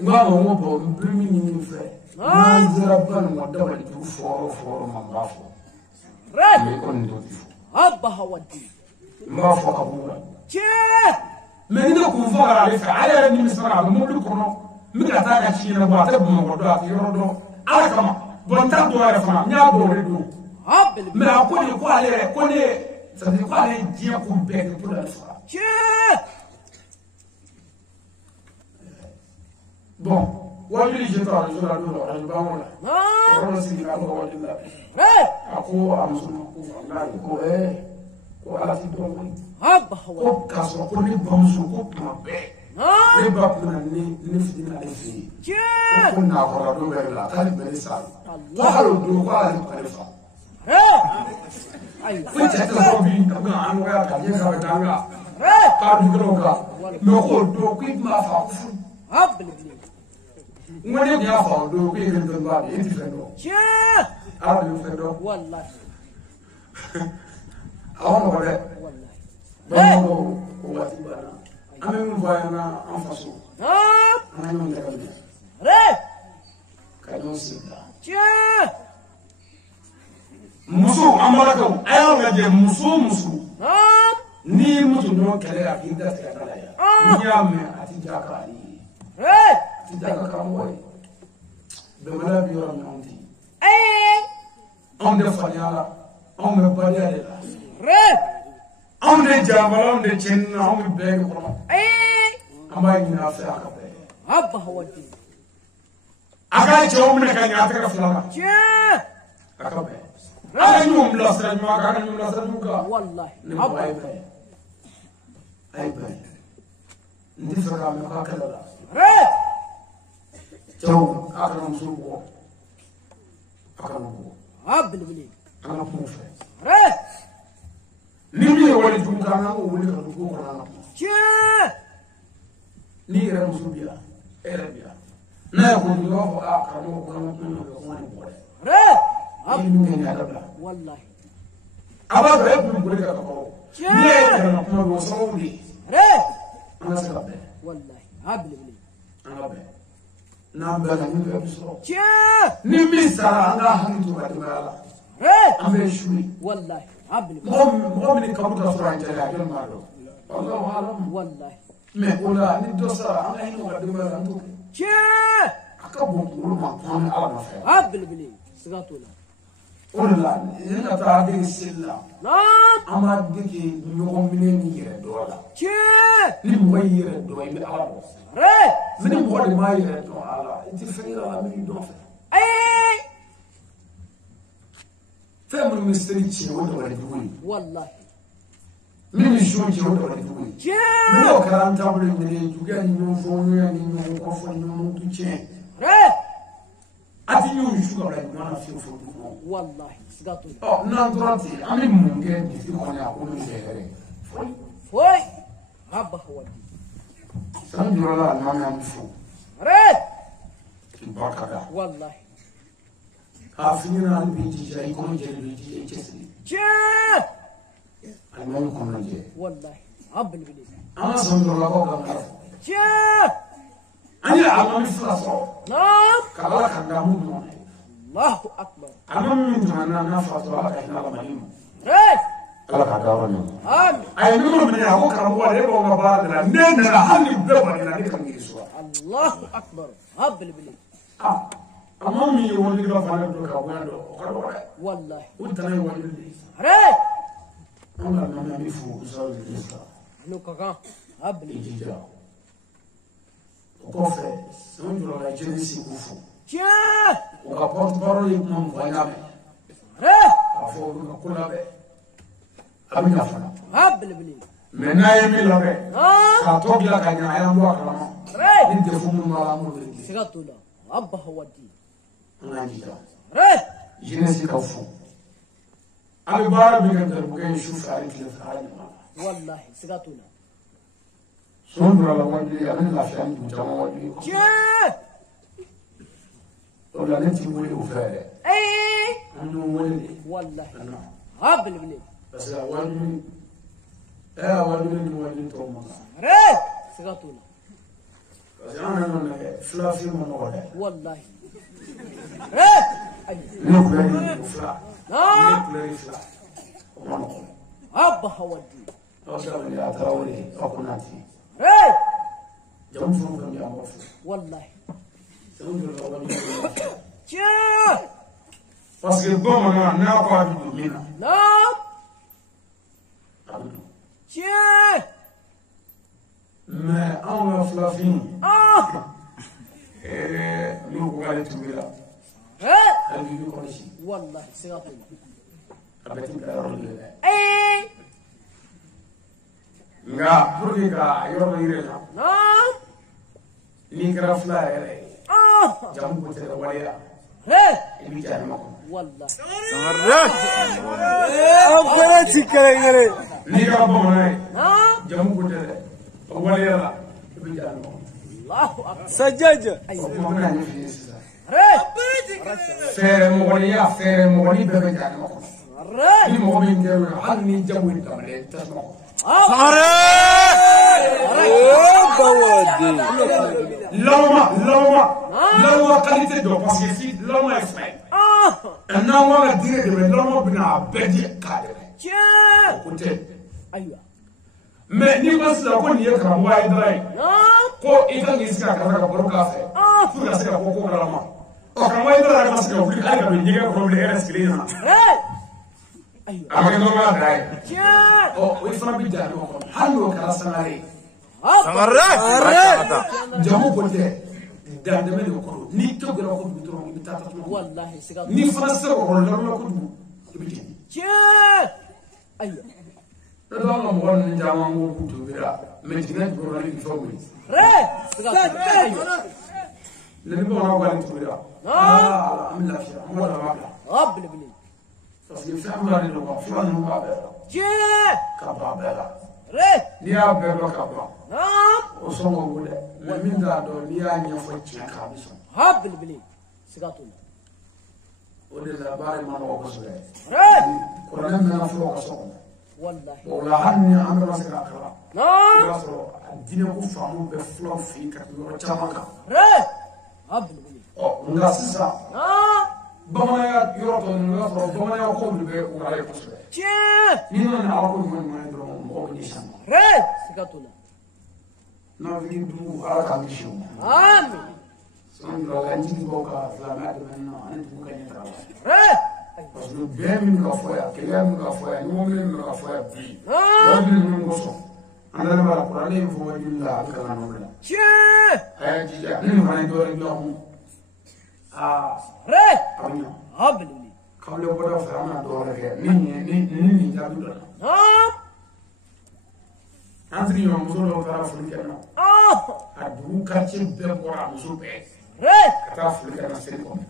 ma n ko bɔn n bɛ min ɲini fɛ n'an sera ba nin ma dabali dugu fɔɔrɔ ma n b'a fɔ mais ko nin dɔ ti fɔ Abba wadi. n b'a fɔ ka b'u la Che. mais ni ne kun fagara ale fɛ ale yɛrɛ nimisara a bɛ mobili kɔnɔ n bɛ ka taa ka ci ɲɛnabɔ a tɛ Bamakɔ dɔn a tɛ yɔrɔ dɔn ala kama bon n t'a dɔn yɛrɛ fana n y'a dɔn o de don mais a ko de ko ale yɛrɛ ko ne c'est à dire ko ale ye diɲɛ ko bɛɛ kɛ pour ale faga Che. bon wajuli jɛtɔ arajo la don dɔ arajo b'anw la yɔrɔ dɔ sigira a bɛ ka wajuli la a ko a muso ma ko walayi ko ala ti dɔn koyi Abba wadi. ko k'a sɔrɔ ko ne bamuso ko tuma bɛɛ لباب من نفدنا عليه وكنا قرادو غيرلا قال بلسان قالوا دو قال قرفا كنت تقولي كما عنو يا كاجي كاجا قالوا دروكا نقول دو كيف ما فاف وني يا فاف دو كيف ندبا انت فدو أنا فدو والله أنا ولا والله والله أنا من فاينا أنفسه أنا من ذلك كانوا سيدا مسو أمريكا أيام جد مسو ni mutu no kale a kinda ta kala ya ni ya me atija ka ni atija ka moy be mala bi ro nonti on de fanyala on me bariya de on de jabala on de chenna on be be ko amay ni na fa ka be abba hawati aka jom ne ka nya ta ka flaka aka be aka nyum la sra nyuma aka nyum la sra nyuka wallahi abba ay bay ndi fa ka me ka kala la jaw aka no suko aka no abba bili ana ko fe ni mi wali dum ka na ko wali ka ko ko na ni era musubiya era biya na ko ni ko aka no ko na ko na ko abba ni ya da wallahi aba ba yabbu ko ka ko ni era na ko no so ni ana sa be wallahi abba bili ana be na ba na ni be so ni mi sa ana hantu ba dimala ambe shui wallahi abba mo mi ka buta so ran jala gel ma do wallahu alam wallahi me ola ni do sa ana hinu ba dimala antu aka bon ko ma ko ala na fa abba bili sigatula ola ni na ta de silla ama dike nyoko mine ni yere do la ni mo yere do mi ala bo mini mo de ma yere do ala ti fenira la mi do fa فمن مستريتشي وده ولا تقولي والله من الشوكي وده ولا تقولي من لو كلام تقولي من يجوكاني يوفوني يعني يوفوني يوفوني أتي يوشوا ولا ما في فوق والله سقطوا نادرتي أمي ممكن يفيقون يقولون شيء فوي هبه ودي سنجر الله المام يمشوا البركة والله afina biji jai kono je biji chesli almam kono je wallahi abul bili ana sondro la ko gamar ani almam flaso kala kanda mu no allahu akbar almam min jana na fato ala ina la malim ala ka dawo no amin ay mi ko min ko karam ko le ko ngaba la ne na hali be ba ni na kan ngi so allahu akbar abul bili أمام يولي له فانا دوكا واندو كارو والله ودنا يولي أنا ما نعرفه زوج الإسلام لوكا قبل يجيجا وكوفي سنجرو لا جنسي كوفو وكابورت بارو يكمن فاينامي أفو كولا بي أبي نفنا قبل بلي منا يمي لبي كاتوك لا كانيا أيام بوا كلام نيجي فمو مالا مودي سيغاتولا أبا هودي نانجيجا جنسي كوفو أبي بارا بيقدر بقى يشوف عليك لفعالي والله سيغاتولا سندرا لوالي أنا لا شيء عندي جماعة والي ولا نتي ولي وفارق أنا ولي والله أنا قبل بلي بس والي والي توما سيغاتولا بس أنا فلافي من ولا والله نقولي فلا نقولي فلا وما نقول أبا هودي أصلا يا تراولي أكوناتي جم فوق يا مفر والله سندرا لوالي parce que bon on n'a pas vu de mina non tiens mais on a flafin nous allons trouver là elle vit comme ici والله سيغاتولا avec une parole nga pour que ka yoro yire la non نيكرا فلا جامو بتلا وليا إبي جانو والله Sangarre. Abara chikale. نيكرا بمناي جامو بتلا وليا لا إبي جانو الله أكبر Sajaja. بمناي نفيس فير مغنيا فير مغني بيبي جانو ni mo min ngero hal ni jawi tamale tasmo Sangarre. Bawadi. lawma qualité do parce que si lawma est fait na wala dire de lawma bina bedi kade kote أيوة mais ni ko sila ko ni ka mo ay drai ko ita ni sika ka ka boro ka fe fu ka sika ko ko lawma o ka mo ay drai ka sika fu ay ka be ni ga problème est escalina أيوة ama ko ma drai جاء o wi fana bi jani ko hando kala sanare Sangarre. jamu kote dandeme de ko ni to gero ko bi dron bi tata ko والله سقط ni fana sera ko la ko du bi جاء أيوة da ma mo won jama mo ku to bira me tina ko la ni fo mi سقط أيوة le ni mo na ko ni to bira am la fi mo la ma رب البلي parce que fa ma ni ko fa no ma ba جاء ka ba ba ni ya be ba ka ba o so mo bude le min da do ni ya nya fo ci ka bi so رب البلي سقط o de la bare ma no ko so le رب ko na me na fo ko so والله o la hanni am ba se ka kala نعم ya so dine ko faamu be flo fi ka yo chamaka رب رب البلي o nga sisa نعم bamananya yɔrɔ tɔ ninnu i b'a sɔrɔ bamananya ko olu bɛ wara ye kosɛbɛ جاء ni nana ala ko ɲuman ɲuman ye dɔrɔn mɔgɔ bɛ nisɔn رب سقط n'afili dugu ala k'an kisi o ma آمين san jira la jigi bɔ ka silamɛya dɛmɛ na ani dugu ka ɲɛ taga la رب parce que bɛn min bɛ ka fɔ yan keleya min bɛ ka fɔ yan ɲɔgɔn kelen min bɛ ka fɔ yan bi نعم wari bi ninnu kosɔn an dalen b'a la kuranɛ in fɔ wajibi la a bɛ kalan nɔ la جاء a y'a jija ni nin fana ye dɔwɛrɛ dilan kun aa رب a bɛ ɲa رب البلي kawle bɔda fɛ an bɛna dɔwɛrɛ kɛ ni nin jaabi dɔ la نعم an sigi ɲɔgɔn muso dɔw taara foli kɛ na a dugu quartier bɛɛ bɔra a muso bɛɛ رب ka taa foli kɛ na seli kɔnɔ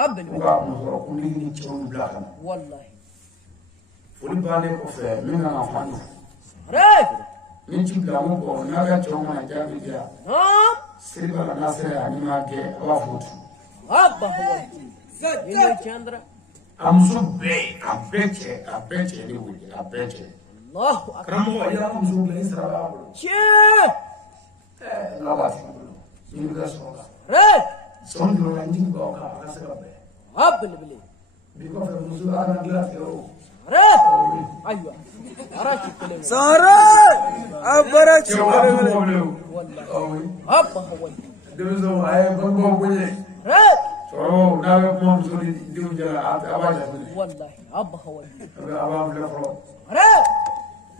رب ko البلي ka musokɔrɔkuntigi ni cɛw bila ka na والله foli bannen kɔfɛ min kan ka fɔ an ye رب ni ci bila n ko bɔn n'a ka cɛw mana jaabi di yan نعم seli b'a la n'a sera yan n'i m'a gɛn a b'a fɔ o tun رب هو إلى چندرا a muso bɛɛ a bɛɛ cɛ de wuli a bɛɛ cɛ الله أكبر karamɔgɔ i y'an muso bila i sara b'a bolo شاء n'a b'a tigi bolo ɲini ka sɔrɔ la رب sɔn jɔrɔ la n jigi b'aw kan a ka se ka bɛn رب البلي bi kɔfɛ muso a kana dilan tigɛ o رب أيوة أراك كلمة Sara. Abara cɛw a b'u chikale. mɔbili o والله awi رب هو denmisɛnw a ye bangebaaw bonya رب cɛkɔrɔbaw n'a bɛ kuma muso ni denw cɛla a b'a jateminɛ والله رب هو a b'a filɛ fɔlɔ رب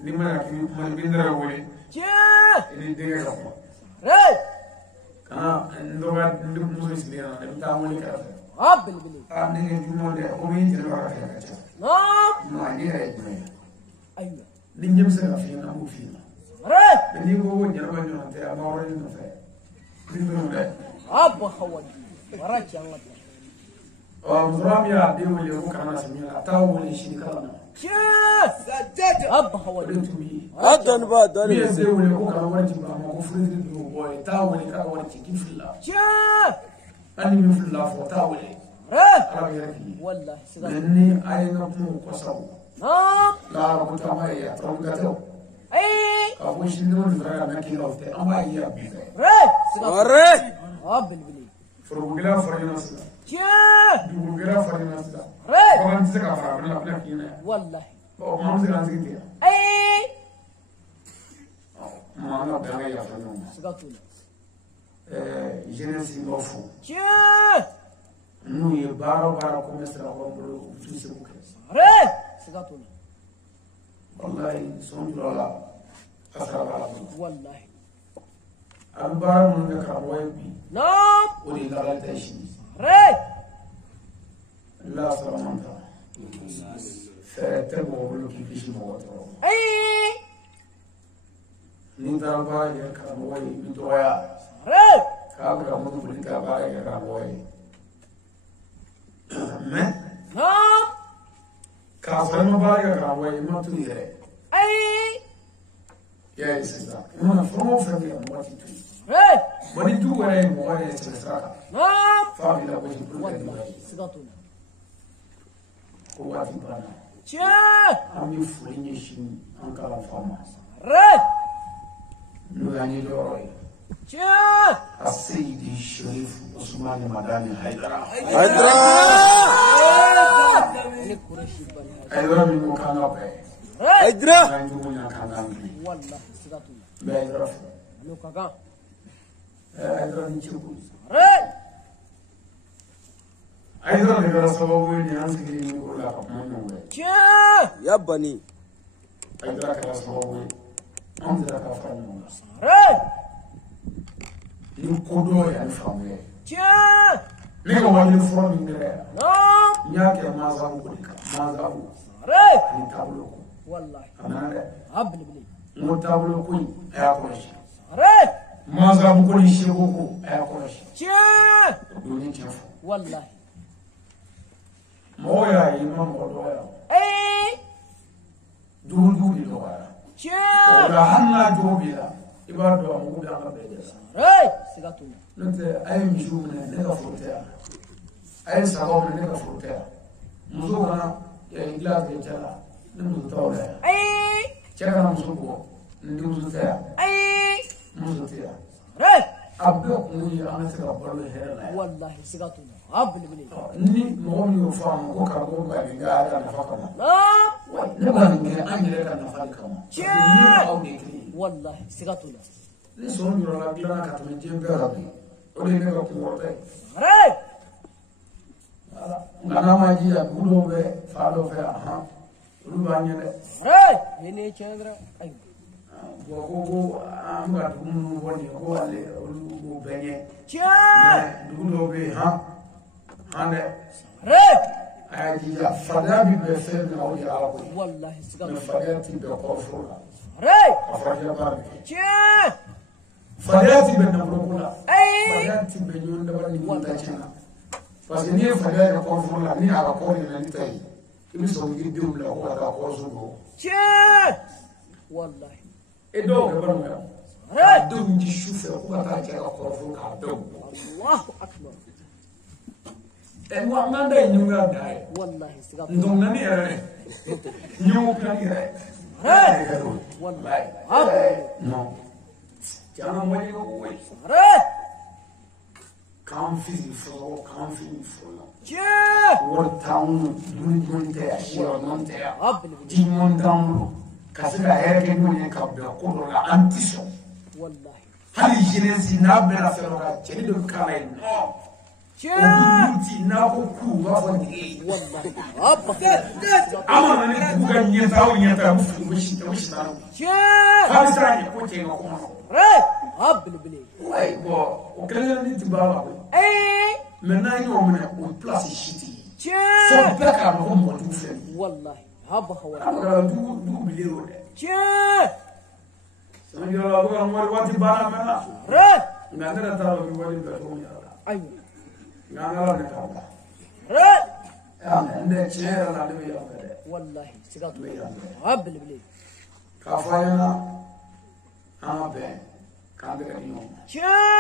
n'i mana k'i kuma i bɛ n tɛgɛ wele شاء i ni denkɛ ka kuma رب kana n dɔgɔya n muso sigilen na i bɛ taa wele kɛrɛfɛ رب البلي a ne ye juguman dɛ ko min jɛnɛ b'a ka kɛlɛ ka ca نعم non ne yɛrɛ ye jumɛn ye أيوة ni ɲɛ bɛ se ka f'i ɲɛna an b'o f'i ɲɛna رب mɛ n'i ko ko jɛnɛba ɲɔgɔn tɛ a ma yɔrɔ ɲini nɔfɛ min bɛ dɛ رب هو أراك يا الله musokɔrɔba min y'a den wele ko kana na se min na a t'a wele sini kala na شاء رب هو o de tun b'i ye Adan ba min dani ye se. den wele ko kana wari ci ba ma ko furusiri bi o bɔ ye t'a wele k'a wari ci k'i filila شاء hali ni min filila fɔ t'a wele رب ala bɛ yɛrɛ k'i ye والله mɛ سقط ni a ye n ka kumaw kɔsaw نعم laara ko caman ye a tɔrɔ gatɛw أي k'a fɔ sini ne kɔni fɛnɛ ka na k'i la o tɛ an b'a ye a bi fɛ رب سقط Sara. رب البلي forokogɛlɛya fara ɲɔgɔn sisan شاء dugukogɛlɛya fara ɲɔgɔn sisan رب bagan tɛ se k'a fara a bɛna k'i ɲɛna yan والله ɔ kuma an bɛ se k'an sigi ten أي kuma an ka bɛn an ka yafa ɲɔgɔn ma سقطنا jeunesse n b'a fo شاء n'u ye baara o baara ko bɛ sira kɔrɔ bolo u t'u se k'o kɛ رب سقطنا walayi sɔn jura la a sara b'a la bolo والله a bɛ baara minnu kɛ karamɔgɔ ye bi نعم o de ye lalali ta ye sini رب la sara man ta fɛɛrɛ tɛ mɔgɔ bolo k'i kisi mɔgɔ tɔɔrɔ أي ni n taara baara kɛ karamɔgɔ ye i bɛ dɔgɔya رب كابرا مدبر كابرا كابوي ما كابرا ما بارك كابوي ما تدري أي يا إسحاق ما نفرمه فهمي ما تدري بدي تو وين موارد إسحاق فاهم لا وجه والله سقطنا قوات بنا أمي فرينيشين أنكار فما نواني لوري السيد الشريف عثمان مداني حيدرا حيدرا من مكان أبي حيدرا عندنا كان والله سقطنا بيدرا لو كذا حيدرا نشوفه حيدرا نقرأ سببوين يانسكري نقول لك منو يا بني حيدرا كلا سببوين أنت لك أفهم نقودو يعني فهمي نيجا واني فرام إنجليا نياك ما زابو كلك ما زابو نتابلو والله أنا قبل بلي نتابلو كوي أكونش ما زابو كل شيء بوكو أكونش دوني كيف والله مويا إمام بدويا دول دويا ولا حنا جوبيلا إبادة مودا كبيرة سقطنا نت أي مشومنا نيجا فروتيا أي سلام نيجا فروتيا مزوجنا إنجلاز بيجلا نمزوجنا كذا نمزوجه نمزوجنا مزوجنا أبدو مني أنا تقبل هذا والله سقطنا قبل بلي ني مغني وفام وكارو بعدين قاعد أنا فقط نبغى نجي أنجلك أنا فاكم والله سقطنا لسون يروح لنا كاتمين جيم بيرابي وليه نبغى كورتي أنا ما جي أقوله به فالو فيها ها ولو هني چندرا أيوة وكوكو أم قادم نقولي هو اللي ولو بيني نقوله به ها هذا أجي فدا بيفهم أو يعرفه والله سقطنا فداتي بقرفولا أفرجنا بارك چه فداتي بنبروكولا فداتي بنيون دبر نيوتاچنا فسني فدا بقرفولا ني على قولي ننتهي يمسون يدوم له ولا قرصو چه والله إدو كبرنا دوم يشوف وقتا جاء قرفولا دوم الله أكبر إنه ما ده ينوغا داي والله سقطنا ندوم نني أرني نيو كني راي والله نو جانا مالي ووي كان في فلو چه ورتاون دون تيا شير نون تيا قبل بلي ديمون داملو كاسلا هيركن نوني كابلا كورولا أنتيشو والله هل جينيسي نابلا فلوكا جينيدو كالاي نو چه ودوتي ناكو كو وافندي والله أبا أما نني بوغا نيتاو نيتاو وش نانو چه فارساني كوتي نكومو قبل بلي واي بو وكلا نيتي بابا maintenant il y a une place ici. چه faut pas qu'on me montre. والله هبا هو alors du biliro چه ça veut dire là on va voir du bana maintenant ngana ta lo wali ba to ya ايوه ngana la ne ka ya ne chere la de ya والله سقطنا قبل بلي ka fa yana ha be ka de ni چه